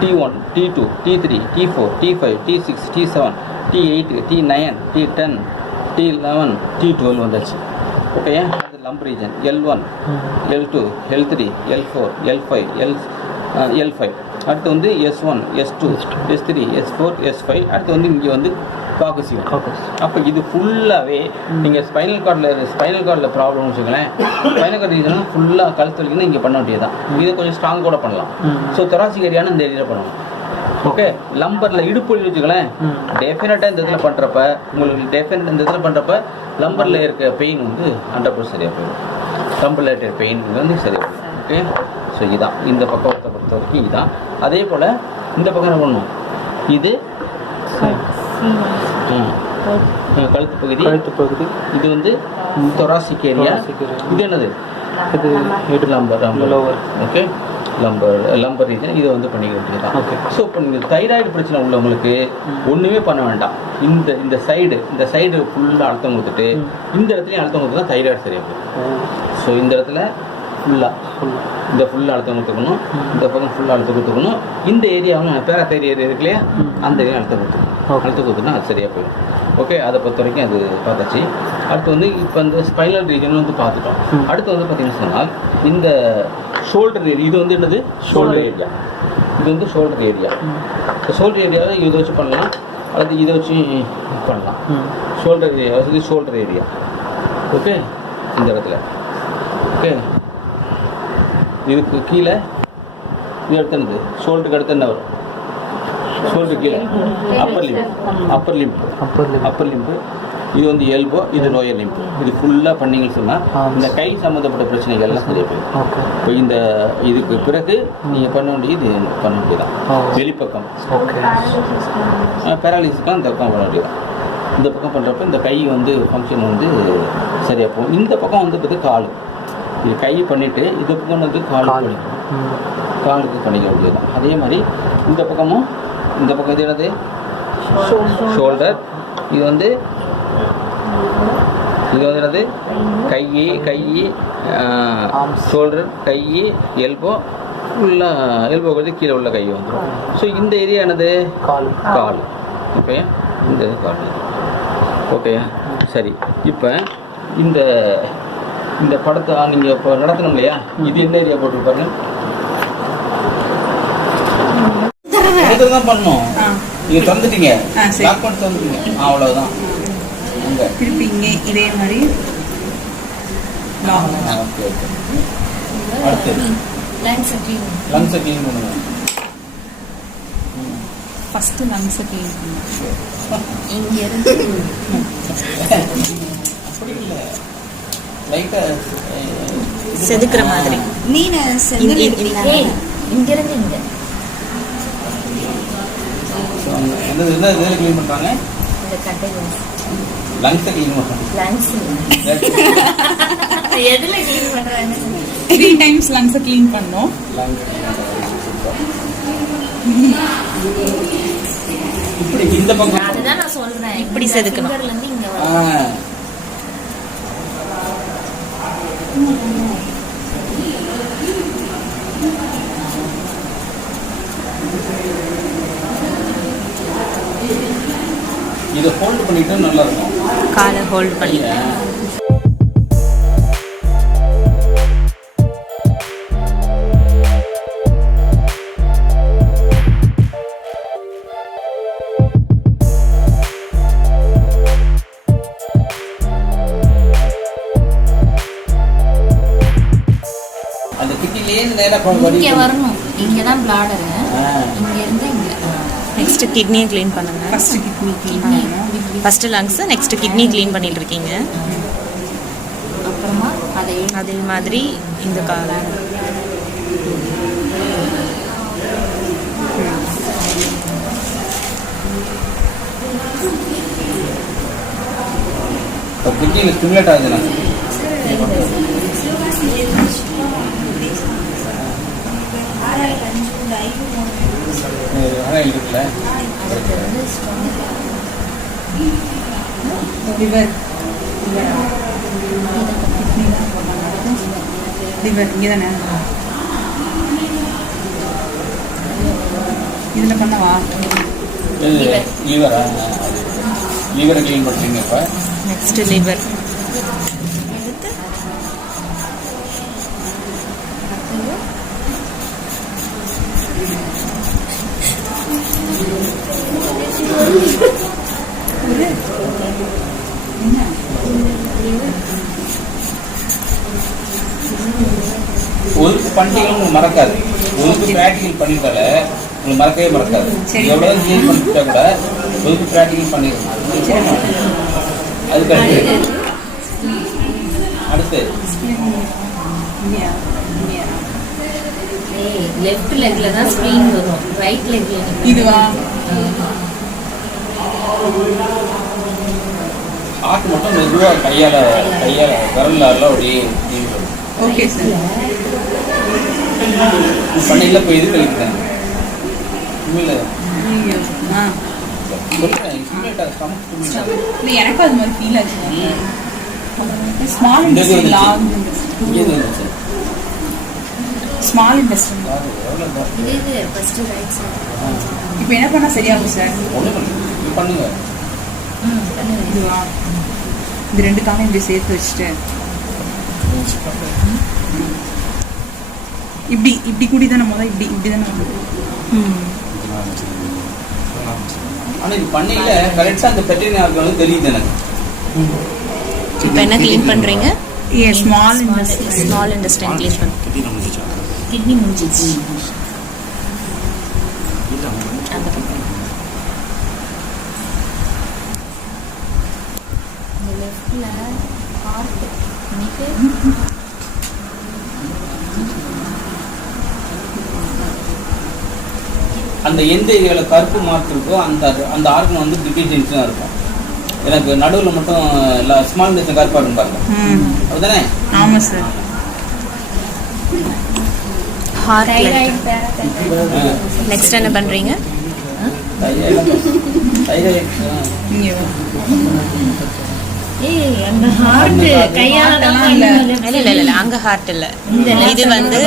T1, T2, T3, T4, T5, T6, T7, T8, T9, T10, T11, T12 வந்தாச்சு. ஓகே, அது lump region. L1, L2, L3, L4, L5, L5. அடுத்து வந்து S1, S2, S3, S4, S5. அடுத்து வந்து இங்கே வந்து காக்கசியம். அப்போ இது ஃபுல்லாகவே நீங்கள் ஸ்பைனல் கார்டில் ப்ராப்ளம்னு வச்சுக்கலேன். ஸ்பைனல் கார்டு ரீஜன் ஃபுல்லாக கழுத்து வலிக்குன்னா இங்கே பண்ண வேண்டியது தான். இதை கொஞ்சம் ஸ்ட்ராங் கூட பண்ணலாம். ஸோ தொராசிக் ஏரியான்னு இந்த ஏரியாவில் பண்ணணும். ஓகே, லம்பரில் இடுப்பு வலி வச்சுக்கலேன். டெஃபினட்டாக இந்த இதில் பண்ணுறப்ப உங்களுக்கு இந்த இதில் பண்ணுறப்ப லம்பரில் இருக்க பெயின் வந்து 100% சரியாக போயிடும். லம்பரில் இருக்கிற பெயின் வந்து சரியாக போயிடும். ஓகே, ஸோ இதுதான் இந்த பக்கத்தை பொறுத்த வரைக்கும் இதுதான். அதே போல் இந்த பக்கம் என்ன பண்ணணும்? இது கழுத்து பகுதி. இது வந்து தொராசிக் ஏரியா. இது என்னது? இது லம்பர். Okay, lumbar region. இதை வந்து பண்ணிக்க வேண்டியதுதான். ஓகே, ஸோ இப்போ நீங்கள் தைராய்டு பிரச்சனை உள்ளவங்களுக்கு ஒன்றுமே பண்ண வேண்டாம். இந்த சைடு ஃபுல்லாக அழுத்தம் கொடுத்துட்டு இந்த இடத்துலையும் அழுத்தம் கொடுத்தா தைராய்டு சரியாக போகும். ஸோ இந்த இடத்துல ஃபுல்லாக அழுத்தம் கொடுத்துக்கணும். இந்த பக்கம் ஃபுல்லாக அழுத்தம் கொடுத்துக்கணும். இந்த ஏரியாவும் பேராதைரியல் ஏரியா இருக்கு இல்லையா, அந்த ஏரியா அழுத்தம் கொடுத்துக்கணும். அது சரியாக போயிடும். ஓகே, அதை பொறுத்த வரைக்கும் அது பார்த்தாச்சு. அடுத்து வந்து இப்போ இந்த ஸ்பைனல் ரீஜன் வந்து பார்த்துட்டோம். அடுத்து வந்து பார்த்தீங்கன்னு சொன்னால் இந்த ஷோல்டர் ஏரியா. இது வந்து என்னது? Shoulder area. இது வந்து ஷோல்டர் ஏரியா. ஷோல்டர் ஏரியாவில் இதை வச்சு பண்ணலாம், அல்லது இதை வச்சு பண்ணலாம். Shoulder area. ஓகே, இந்த இடத்துல. ஓகே, இதுக்கு கீழே இது அடுத்தது ஷோல்டருக்கு அடுத்து என்ன வரும்? ஷோல்டர் கீழே அப்பர் லிம்பு. இது வந்து எல்போ, இது லோயர் லிம்பு. இது ஃபுல்லாக பண்ணிங்கன்னு சொன்னால் இந்த கை சம்மந்தப்பட்ட பிரச்சனைகள் எல்லாம் சரியாக போயிடும். இப்போ இந்த இதுக்கு பிறகு நீங்கள் பண்ண வேண்டியதுதான் வெளிப்பக்கம். பேராலிசிஸ்லாம் இந்த பக்கம் பண்ண வேண்டியதான். இந்த பக்கம் பண்ணுறப்ப இந்த கை வந்து ஃபங்க்ஷன் வந்து சரியாக போகும். இந்த பக்கம் வந்து பார்த்து கால், இது கை பண்ணிவிட்டு இந்த பக்கம் வந்து கால் பண்ணிக்கணும், காலுக்கு பண்ணிக்க வேண்டியது. அதே மாதிரி இந்த பக்கமும், இந்த பக்கம் இது என்னது ஷோல்டர், இது வந்து என்னது கை, ஷோல்டர், கை, எல்போ, ஃபுல்லாக எல்போ வந்து கீழே உள்ள கை வந்துடும். ஸோ இந்த ஏரியா என்னது கால். ஓகே, இந்த கால். ஓகே சரி. இப்போ இந்த இந்த படத்தை நீங்கள் இப்போ நடத்தணும் இல்லையா, இது என்ன ஏரியா போட்டிருப்பாங்க? தான் பண்ணணும். நீங்கள் தந்துட்டீங்க, லாக் பண்ணி தந்துட்டீங்க, அவ்வளோதான். அங்கே திருப்பி இங்கே இதே மாதிரி. Okay okay. அடுத்து லங்ஸை க்ளீன் பண்ணுங்க. ஃபஸ்ட்டு லங்ஸை க்ளீன் பண்ணுங்க. இங்க இருந்து அப்படி இல்லை, லைட்டாக செதுக்குற மாதிரி. மீனை இங்க இருந்து இங்க என்ன இதில் க்ளீன் பண்ணுறாங்க? இந்த கட்டை லங்ஸை க்ளீன் பண்ணுறாங்க. லங்ஸ் எதுல க்ளீன் பண்றாங்க? 3 times லங்ஸை க்ளீன் பண்ணோம். இப்படி இந்த பக்கம் அதுதான் நான் சொல்றேன், இப்படி செதுக்கணும். இங்க இருந்து இங்க வர. இதை ஹோல்டு பண்ணிட்டு நல்லா இருக்கும். காலை ஹோல்ட் பண்ணி அந்த கிட்டிலேயே நேரா இங்க வரணும். இங்க தான் பிளாடர், இங்க இருந்து இங்க. நெக்ஸ்ட் கிட்னியை க்ளீன் பண்ணுங்க. ஃபர்ஸ்ட் கிட்னி க்ளீன் பண்ணணும். First lungs, next kidney clean பண்ணிட்டு இருக்கீங்க. அப்புறமா அதே மாதிரி இந்த காலை கிட்னியில் ஸ்டிமுலேட் ஆகுதுண்ணா. இருக்குல்ல லிவர், லிவர் இங்கே தானே இதில் பண்ணவா? லிவரா? லிவரை க்ளீன் பண்ணுறீங்க. இப்போ நெக்ஸ்ட் லிவர். ஒதுக்கு பண்ணிட்டீங்க உங்களுக்கு மறக்காது. ஒதுக்கு ப்ராக்டிக்கல் பண்ணிட்டால உங்களுக்கு மறக்கவே மறக்காது. எவ்வளோ க்ளீன் பண்ணிட்டா கூட ஒதுக்கு ப்ராக்டிக்கல் பண்ணிடணும். அதுக்கு அடுத்து லெஃப்ட் லெக்ல தான் ஸ்க்ரீன் வரும், ரைட் லெக்ல இதுவா? ஆட்டு மட்டும் மெதுவாக கையால் விரல்ல அப்படியே. Okay sir. பண்ணையில் போய் இது கழிக்கிறேன். உண்மையில் எனக்கு அது மாதிரி ஃபீல் ஆச்சு. Small industry, small industry. இது ஃபர்ஸ்ட் ரைட் சைடு. இப்போ என்ன பண்ணா சரியாகும் சார்? பண்ணுங்க. இதுவா? இந்த 2 காலையும் இப்படி சேர்த்து வச்சுட்டு இப்படி இப்படி கூடி தானே முதல்ல இப்படி தானே வந்து. ஆனால் இது பண்ணையில் கரெக்டாக அந்த பெட்டினா வந்து தெரியுது எனக்கு. இப்போ என்ன க்ளீன் பண்ணுறீங்க? ஸ்மால் இண்டஸ்ட்ரி க்ளீன் பண்ண. கிட்னி முடிஞ்சிச்சு. இந்த லெஃப்ட்ல ஹார்ட் பண்ணிட்டு அந்த எந்த ஏரியாவில் கருப்பு மார்க் இருக்கோ அந்த ஆர்கன் வந்து டிஃபிஷியன்ஸாக இருக்கும். எனக்கு நடுவில் மட்டும் எல்லாம் ஸ்மால் இன்டெஸ்டைன் கருப்பாக இருக்கும் பாருங்க. அப்படிதானே? ஆமாம் சார். ஹார்ட். நெக்ஸ்ட் என்ன பண்ணுறீங்க? இங்கே இல்ல அங்க ஹார்ட் இல்ல. இது வந்து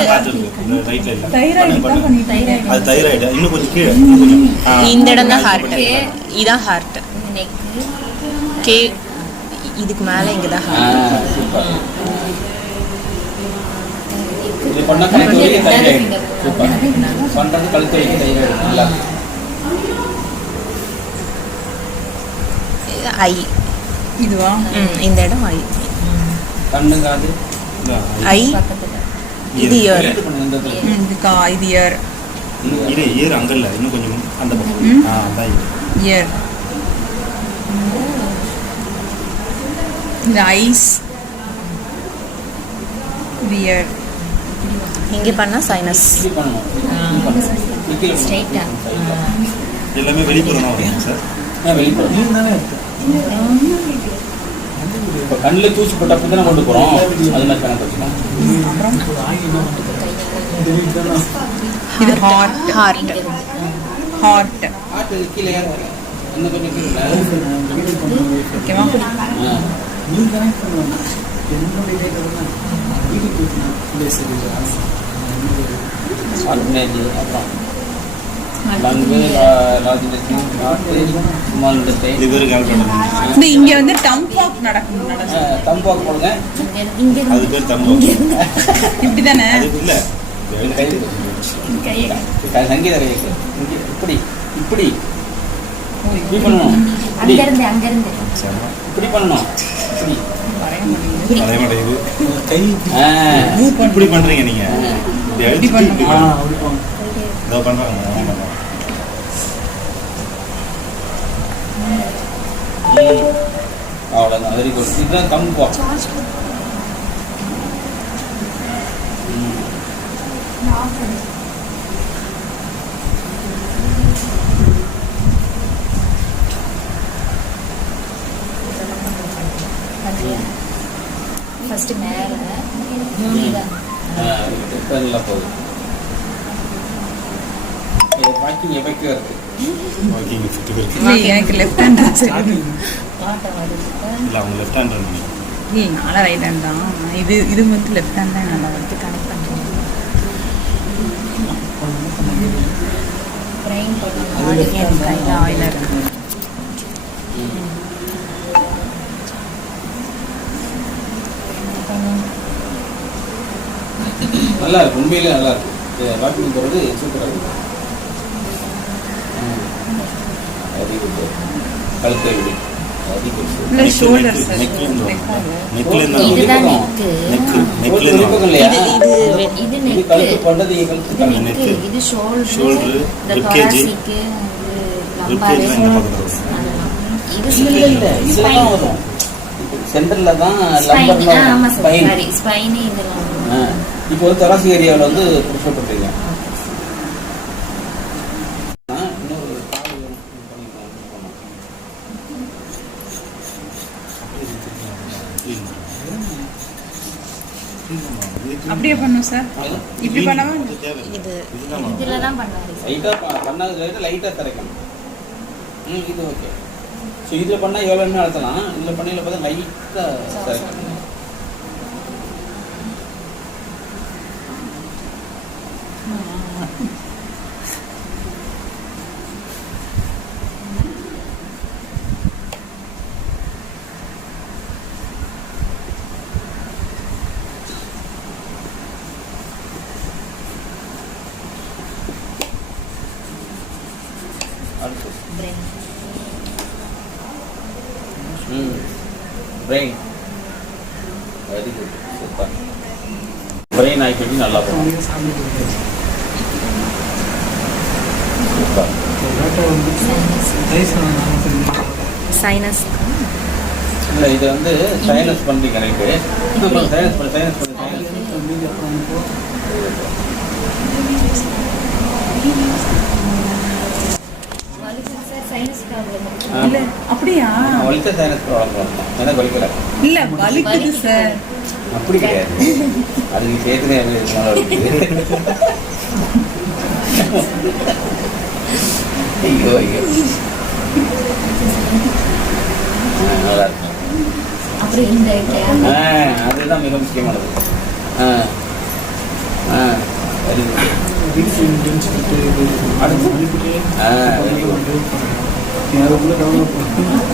இந்த இடம் தான் ஹார்ட். இதான் ஹார்ட். கே இதுக்கு மேல இங்கதான் ஹார்ட். ஐ. இதுவா? இந்த இடம் ஐ. கண்ணு காது ஐ. இது இயர். இதுக்கா? இது இயர். இயர் அங்க இல்ல, இன்னும் கொஞ்சம் அந்த பக்கம். அதான் இயர். இந்த ஐஸ். இது இயர். இங்க பண்ணா சைனஸ். ஸ்ட்ரைட்டா எல்லாமே வெளிப்புறம் தான் வரும் சார். இப்போ கண்ணில் தூசி போட்ட அப்போ தானே கொண்டு போகிறோம். அது மாதிரி கணக்கு வச்சுக்கோம். இது ஹார்ட். ஹார்ட். ஹார்ட். ஹார்ட் கீழே இன்னும் கொஞ்சம் கீழே. ஓகேவா? அப்புறம் lung, large intestine, heart, small intestine. இது பேர் கால்பேட். இங்க வந்து டம்பாக் நடக்கும். தம்பாக்கு போடுங்க. அது பேர் தம்பு. இப்படிதானே? அது இல்ல சங்கீத கைக்கு இப்படி இப்படி இப்படி பண்ணணும். அங்கிருந்து இப்படி பண்ணணும். இப்படி அதே மாதிரி இது இப்படி பண்றீங்க நீங்க. இப்படி அடிச்சு இப்படி பண்ணணும். இதோ பண்றாங்க. அவ்வளோதான். Very good. இதுதான் தம்பா. ஃபர்ஸ்ட் மேல நல்லா போகுது. வாக்கிங் எஃபெக்டிவா இருக்கு. வாக்கிங் 50 இல்லை, எனக்கு லெஃப்ட் ஹேண்ட் தான் சரி. இல்ல அவங்க லெஃப்ட் ஹேண்ட் பண்ணீங்க. இல்லை, நானும் ரைட் ஹேண்ட் தான். இது வந்து லெஃப்ட் ஹேண்ட் தான் நல்லா வந்து கனெக்ட் பண்ணுறேன். என் கையில் ஆயிலாக இருக்கு. நல்லா இருக்கு. உண்மையிலே நல்லா இருக்கு. வாக்கிங் போகிறது சூப்பராக இருக்கு. Very good. கழுத்தை விடு. Very good. இல்லை, ஷோல்டர் சார். நெக்ல இருந்து இதுதான் நெக்ல இருந்து இல்லையா? இது இது நெக், கழுத்து பண்ணது கழுத்து. நெக், இது ஷோல்டர், ஷோல்டர், இந்த ரிப்கேஜ், தொராசிக், ரிப்கேஜ் இந்த பக்கத்துல வரும். இது இல்ல இல்ல இதுல தான் வரும். சென்டர்ல தான் லம்பர்ல ஆமா சார், ஸ்பைன். சாரி ஸ்பைன் இதெல்லாம். இப்போ வந்து தொராசிக் ஏரியாவில் வந்து ப்ரிஃபர் பண்றீங்க. அப்படியே பண்ணும் சார். இப்படி பண்ணாம இது இதுல தான் பண்ணாரு. லைட்டா பண்ணாத லைட்டா திறக்கணும். இது ஓகே. ஸோ இதில் பண்ணால் எவ்வளோ என்ன அழுத்தலாம். இதில் பண்ணையில் பார்த்தா லைட்டாக திறக்கணும். Brain very good. Super. Brain activity நல்லா போகும். சூப்பர். சைனஸ். இல்லை இது வந்து சைனஸ் பண்ணுறீங்க ரைட்டு. சைனஸ் பண்ணி சைனஸ் பண்ணி சைனஸ் இல்ல அப்படியா வலித்த சைனஸ் ப்ராப்ளம் எனக்கு வலிக்கல. இல்ல வலிக்குது சார். அப்படி கிடையாது, அதுக்கு சேர்த்துனே ஐயோ ஐயோ நல்லா இருக்கும். அப்புறம் இந்த அதுதான் மிக முக்கியமானது.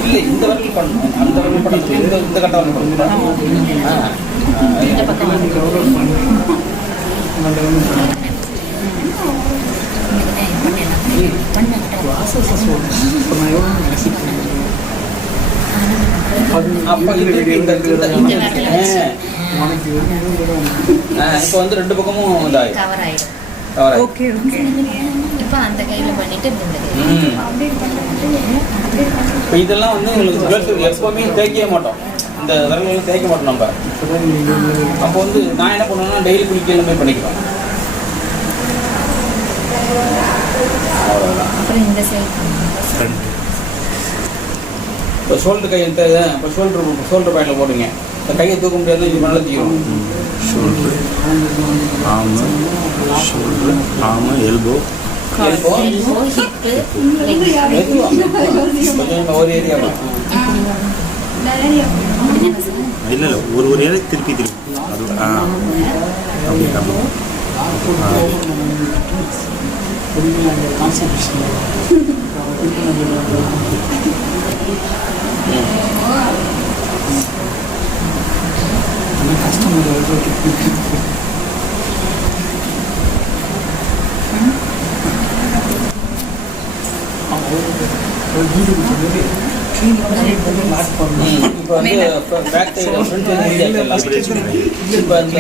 இல்லை இந்த வரல் பண்ணணும், அந்த வரல் பண்ணணும், இந்த கட்டம் பண்ணணும். இந்த பக்கம் அப்போ இப்போ வந்து ரெண்டு பக்கமும் இதாகும், கவர் ஆயிடும். Okay okay. இப்போ அந்த கையில பண்ணிட்டு இப்போ இதெல்லாம் வந்து உங்களுக்கு எப்பவுமே தேய்க்கவே மாட்டோம், இந்த விரல்களும் தேய்க்க மாட்டோம் நம்ம. அப்போ வந்து நான் என்ன பண்ணுவேன்னா டெய்லி குளிக்க எல்லாமே பண்ணிக்கிறோம். அவ்வளோதான். அப்புறம் இந்த சைடு இப்போ ஷோல்டர் கை எடுத்து இப்போ ஷோல்டர் பாயிண்டில் போடுங்க. இந்த கையை தூக்க முடியாது, இது நல்லா தூக்கணும். ஷோல்டர், ஆமாம், எல்போ, ஹிப்பு, கொஞ்சம் ஒரு ஏரியா இல்லை ஒரு ஏரியா திருப்பி அது அப்படி ஆமாம். இப்போ வந்து பேக் சைடு ஃப்ரண்ட் சைடு இப்போ அந்த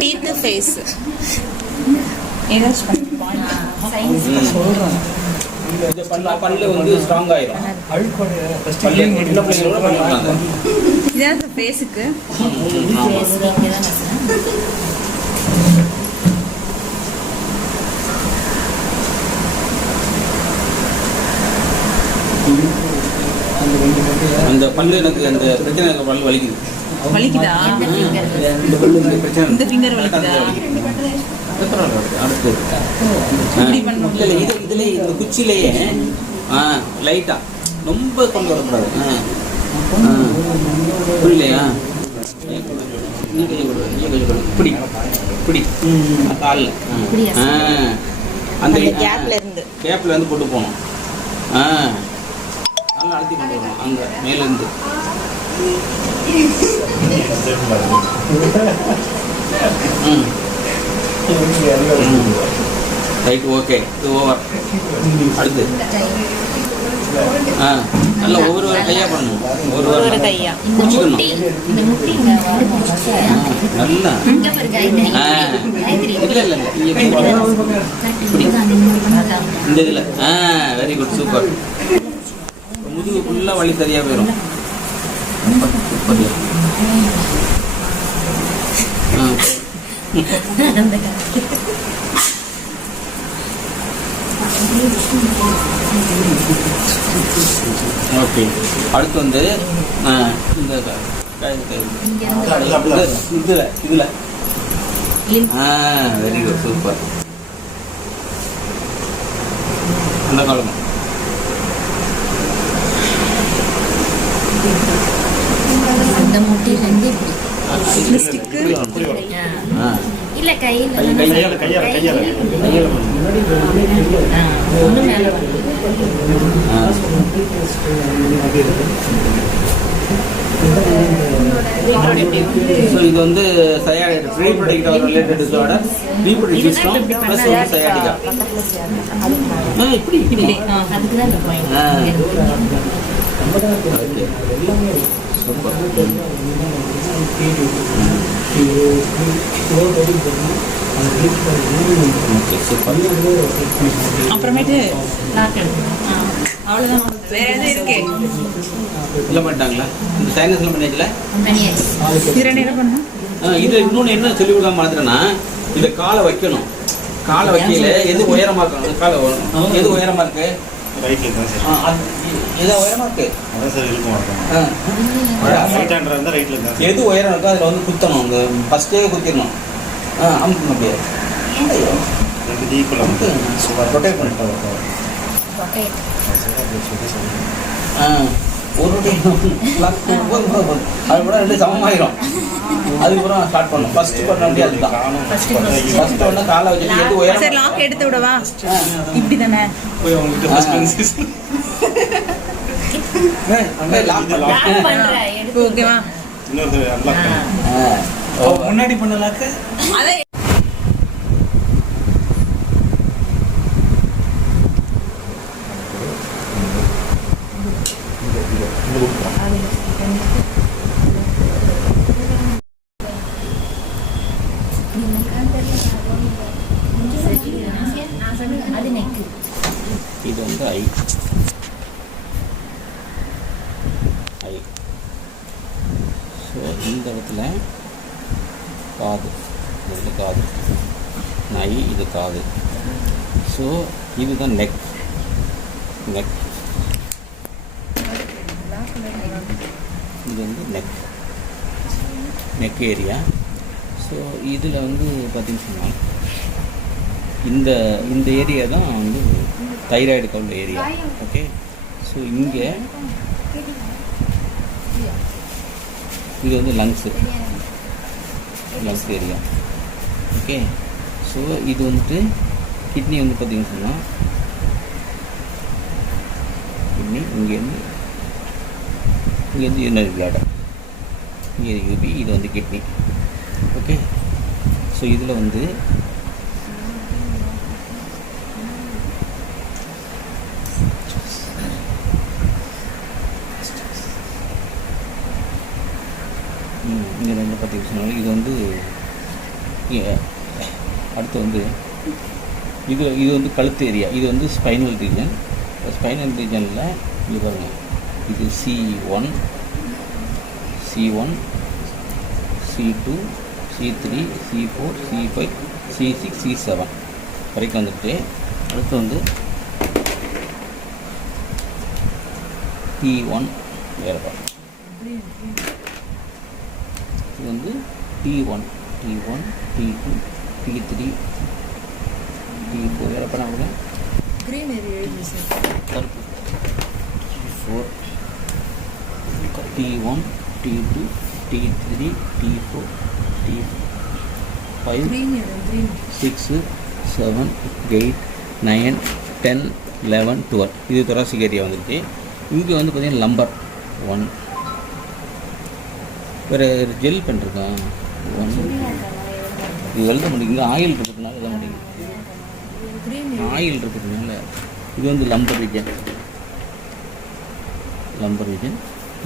டீத் ஃபேஸ் இந்த பல்லு வந்து ஸ்ட்ராங் ஆயிடும். பல்லு சின்ன பிள்ளைங்களோட பண்ணிக்கலாம். இதான் ஃபேஸுக்கு. அந்த பல்லு எனக்கு அந்த பிரச்சனை, பல்லு வலிக்குது. வலிக்குதா? இந்த பல்லு இந்த பிரச்சனை, இந்த ஃபிங்கர் வலிக்குதா? அடுத்து இல்லை இதுல இந்த குச்சியிலேயே லைட்டா ரொம்ப கொண்டு வரக்கூடாது. புரியலையா? பிடி பிடி காலில் அந்த கேப்ல இருந்து போட்டு போகணும். நல்லா அழுத்தி கொண்டு வரணும் அங்கே மேலேருந்து. ரைட், ஓகே, இது ஓவர். அடுத்து நல்லா ஒவ்வொரு கையா பண்ணணும், ஒவ்வொரு கையா பிடிச்சிக்கணும் நல்லா. இல்லை இல்லை இந்த இதில் வெரி குட், சூப்பர். முதுகு ஃபுல்லாக வலி சரியாக போயிடும். ஓகே, அடுத்து வந்து இந்த இதில் வெரி குட், சூப்பர். அந்த காலம் அந்த முட்டியிலேருந்து இல்லை கையில் ஒன்று மேலே ஸோ இது வந்து reproductive related disorder, reproductive system plus வந்து சயாட்டிகா. இப்படி இப்படி அதுக்கு தான் இந்த பாயிண்ட். அப்புறமேட்டு அவ்வளோதான். வேற எதுவும் இருக்கே இல்லை பண்ணிட்டாங்களா? இந்த சைனஸ்ல பண்ணியாச்சுல. இது என்ன பண்ணணும்? இது இன்னொன்று என்ன சொல்லி கொடுக்காம மாத்திரன்னா, இந்த காலை வைக்கணும். காலை வைக்கல எது உயரமா இருக்கு காலை எது உயரமா இருக்கு ரைட்ல தான் சார் எது உயரமா இருக்கு அதான் சார் இருக்கும் மாட்டோம் ரைட் ஹேண்டரா இருந்தா ரைட்ல தான் எது உயரம் இருக்கோ அதில் வந்து குத்தணும் அந்த ஃபஸ்ட்டே குத்திடணும் அமுக்கணும் அப்படியே ஐயோ ரெண்டு ஈக்குவல் அமுக்கு ரொட்டேட் பண்ணிட்டு ஒரு அது கூட ரெண்டு சமமாயிரும் அதுக்கப்புறம் ஸ்டார்ட் பண்ணணும் ஃபர்ஸ்ட் பண்ண முடியாது அதுதான் ஃபர்ஸ்ட் ஒன்று காலை வச்சுட்டு எது உயரம் சரி லாக் எடுத்து விடவா இப்படி தானே போய் அவங்ககிட்ட ஃபர்ஸ்ட் ஓகேவா இன்னொரு அன்லாக் முன்னாடி பண்ணலாக்க அதே அது நெக். இது வந்து ஐ ஸோ இந்த இடத்துல காது இது காது ஐ இது காது ஸோ இதுதான் நெக் இது வந்து நெக் ஏரியா. ஸோ இதில் வந்து பார்த்தீங்கன்னு சொன்னால் இந்த ஏரியா தான் வந்து தைராய்டுக்கு உள்ள ஏரியா. ஓகே, ஸோ இங்கே இது வந்து லங்ஸ் ஏரியா. ஓகே, ஸோ இது வந்துட்டு கிட்னி வந்து பார்த்தீங்கன்னு சொன்னால் கிட்னி இங்கேருந்து யூரினரி பிளாடர், இங்கே யூபி, இது வந்து கிட்னி. ஓகே, ஸோ இதில் வந்து இங்கே வந்து பார்த்தீங்கன்னா இது வந்து அடுத்து வந்து இது வந்து கழுத்து ஏரியா. இது வந்து ஸ்பைனல் ரீஜன். ஸ்பைனல் ரீஜனில் இங்கே பாருங்கள், இது C1, C2, C3, C4, C5, C6, C7 வரைக்கும் வந்துட்டு அடுத்து வந்து T1 வேறு பாருங்க. இது வந்து T1, T2, T3, T4 வேறு பண்ண கருப்பு T4, T1, T2, T3, T4, T5, 6, 7, 8, 9, 10, 11, 12. இது thoracic ஏரியா வந்துருக்கு. இங்கே வந்து பார்த்தீங்கன்னா லம்பர் 1 வேறு ஜெல் பண்ணிருக்கான் 1. இது எழுத முடியும், இங்கே ஆயில் இருக்கிறதுனால எழுத முடியும். ஆயில் இருக்கிறதுனால இது வந்து லம்பர் ரீஜன்.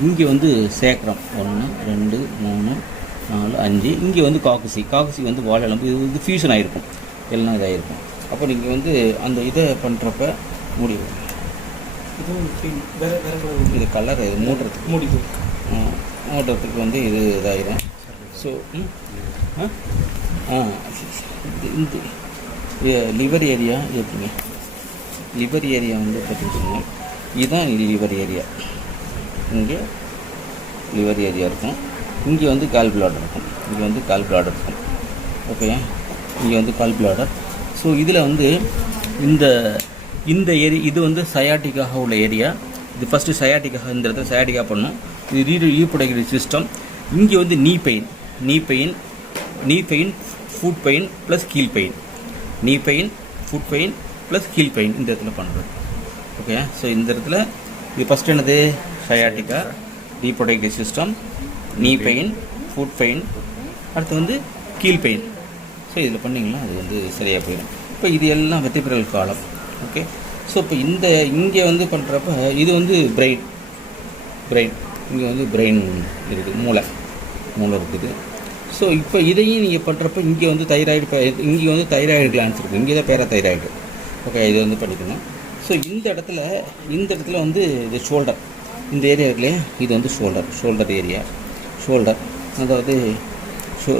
இங்கே வந்து சேக்ரம் 1, 2, 3, 4, 5. இங்கே வந்து காக்கசி வந்து வாழெலும்பு. இது வந்து ஃபியூஷன் ஆகிருக்கும், எல்லாம் இதாகிருக்கும். அப்போ நீங்கள் வந்து அந்த இதை பண்ணுறப்ப முடியும். இது கலர் இது மூடுறதுக்கு வந்து இது இதாகிடும். ஸோ இந்த லிவர் ஏரியா எப்படிங்க, லிவர் ஏரியா வந்து பார்த்திங்கன்னா இதுதான் லிவர் ஏரியா. இங்கே லிவர் ஏரியா இருக்கும். இங்கே வந்து கால் பிளாடர் இருக்கும். ஓகே, இங்கே வந்து கால் பிளாடர். ஸோ இதில் வந்து இந்த ஏரியா இது வந்து சயாட்டிக்காக உள்ள ஏரியா. இது ஃபஸ்ட்டு சயாட்டிக்காக, இந்த இடத்துல சயாட்டிக்காக பண்ணணும். இது ரீப்ரொடக்டிவ் சிஸ்டம். இங்கே வந்து நீ பெயின் ஃபுட் பெயின் ப்ளஸ் கீல் பெயின், இந்த இடத்துல பண்ணுறது. ஓகே, ஸோ இந்த இடத்துல இது ஃபஸ்ட்டு என்னது சயாட்டிக்கா, ரீப்ரொடக்டிவ் சிஸ்டம், நீ பெயின், ஃபுட் பெயின், அடுத்து வந்து கீல் பெயின். ஸோ இதில் பண்ணிங்கன்னா அது வந்து சரியாக போயிடும். இப்போ இது எல்லாம் வெர்டிபிரல் காலம். ஓகே, ஸோ இப்போ இங்கே வந்து பண்ணுறப்ப இது வந்து பிரெயின், இங்கே வந்து பிரெயின் இருக்குது, மூளை இருக்குது. ஸோ இப்போ இதையும் நீங்கள் பண்ணுறப்ப இங்கே வந்து இங்கே வந்து தைராய்டு கிளான்ஸ் இருக்குது, இங்கே தான் பேராதைராய்டு. ஓகே, இது வந்து பண்ணிக்கணும். ஸோ இந்த இடத்துல வந்து இது ஷோல்டர், இந்த ஏரியா இருக்குல்லையே, இது வந்து ஷோல்டர் ஏரியா. அதாவது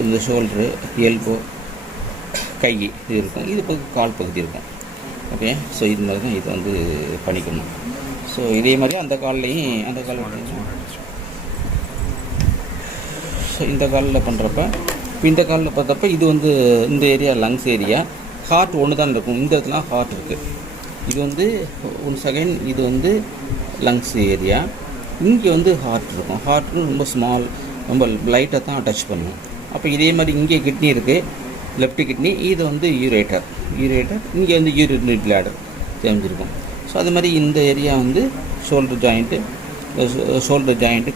இந்த ஷோல்டரு, எல்போ, கை இது இருக்கும், இது பகுதி கால் பகுதி இருக்கும். ஓகே, ஸோ இது மாதிரி தான் இது வந்து பண்ணிக்கணும். ஸோ இதே மாதிரி அந்த கால்லையும் அந்த கால் ஸோ இந்த காலில் பண்ணுறப்ப இப்போ இந்த காலில் பார்த்தப்ப இது வந்து இந்த ஏரியா லங்ஸ் ஏரியா, ஹார்ட் ஒன்று தான் இருக்கும். இந்த இடத்துல ஹார்ட் இருக்குது. இது வந்து 1 செகண்ட், இது வந்து லங்ஸ் ஏரியா. இங்கே வந்து ஹார்ட் இருக்கும். ஹார்ட்டு ரொம்ப ஸ்மால், ரொம்ப லைட்டாக தான் டச் பண்ணும். அப்போ இதே மாதிரி இங்கே கிட்னி இருக்குது, லெஃப்ட் கிட்னி. இது வந்து யூரேட்டர். இங்கே வந்து யூரினரி பிளாடர் தெரிஞ்சிருக்கும். ஸோ அது மாதிரி இந்த ஏரியா வந்து ஷோல்டர் ஜாயிண்ட்டு,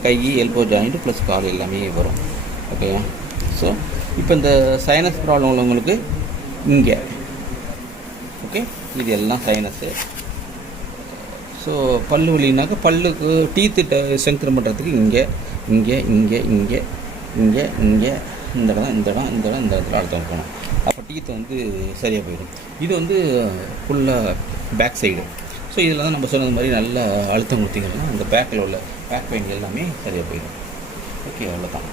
கை, எல்போ ஜாயிண்ட்டு ப்ளஸ் கால் எல்லாமே வரும். ஓகேவா? ஸோ இப்போ இந்த சைனஸ் ப்ராப்ளம் உள்ளவங்களுக்கு இங்கே, ஓகே, இது எல்லாம் சைனஸு. ஸோ பல்லு வலினாக்கா பல்லுக்கு டீத்து ஸ்ட்ரெங்தன் பண்ணுறதுக்கு இங்கே இந்த இடத்துல அழுத்தம் வைக்கணும். அப்போ டீத்தை வந்து சரியாக போயிடும். இது வந்து ஃபுல்லாக பேக் சைடு. ஸோ இதில் தான் நம்ம சொன்னது மாதிரி நல்ல அழுத்தம் கொடுத்தீங்கன்னா அந்த பேக்கில் உள்ள பேக் பெயின் எல்லாமே சரியாக போயிடும். ஓகே, அவ்வளோதான்.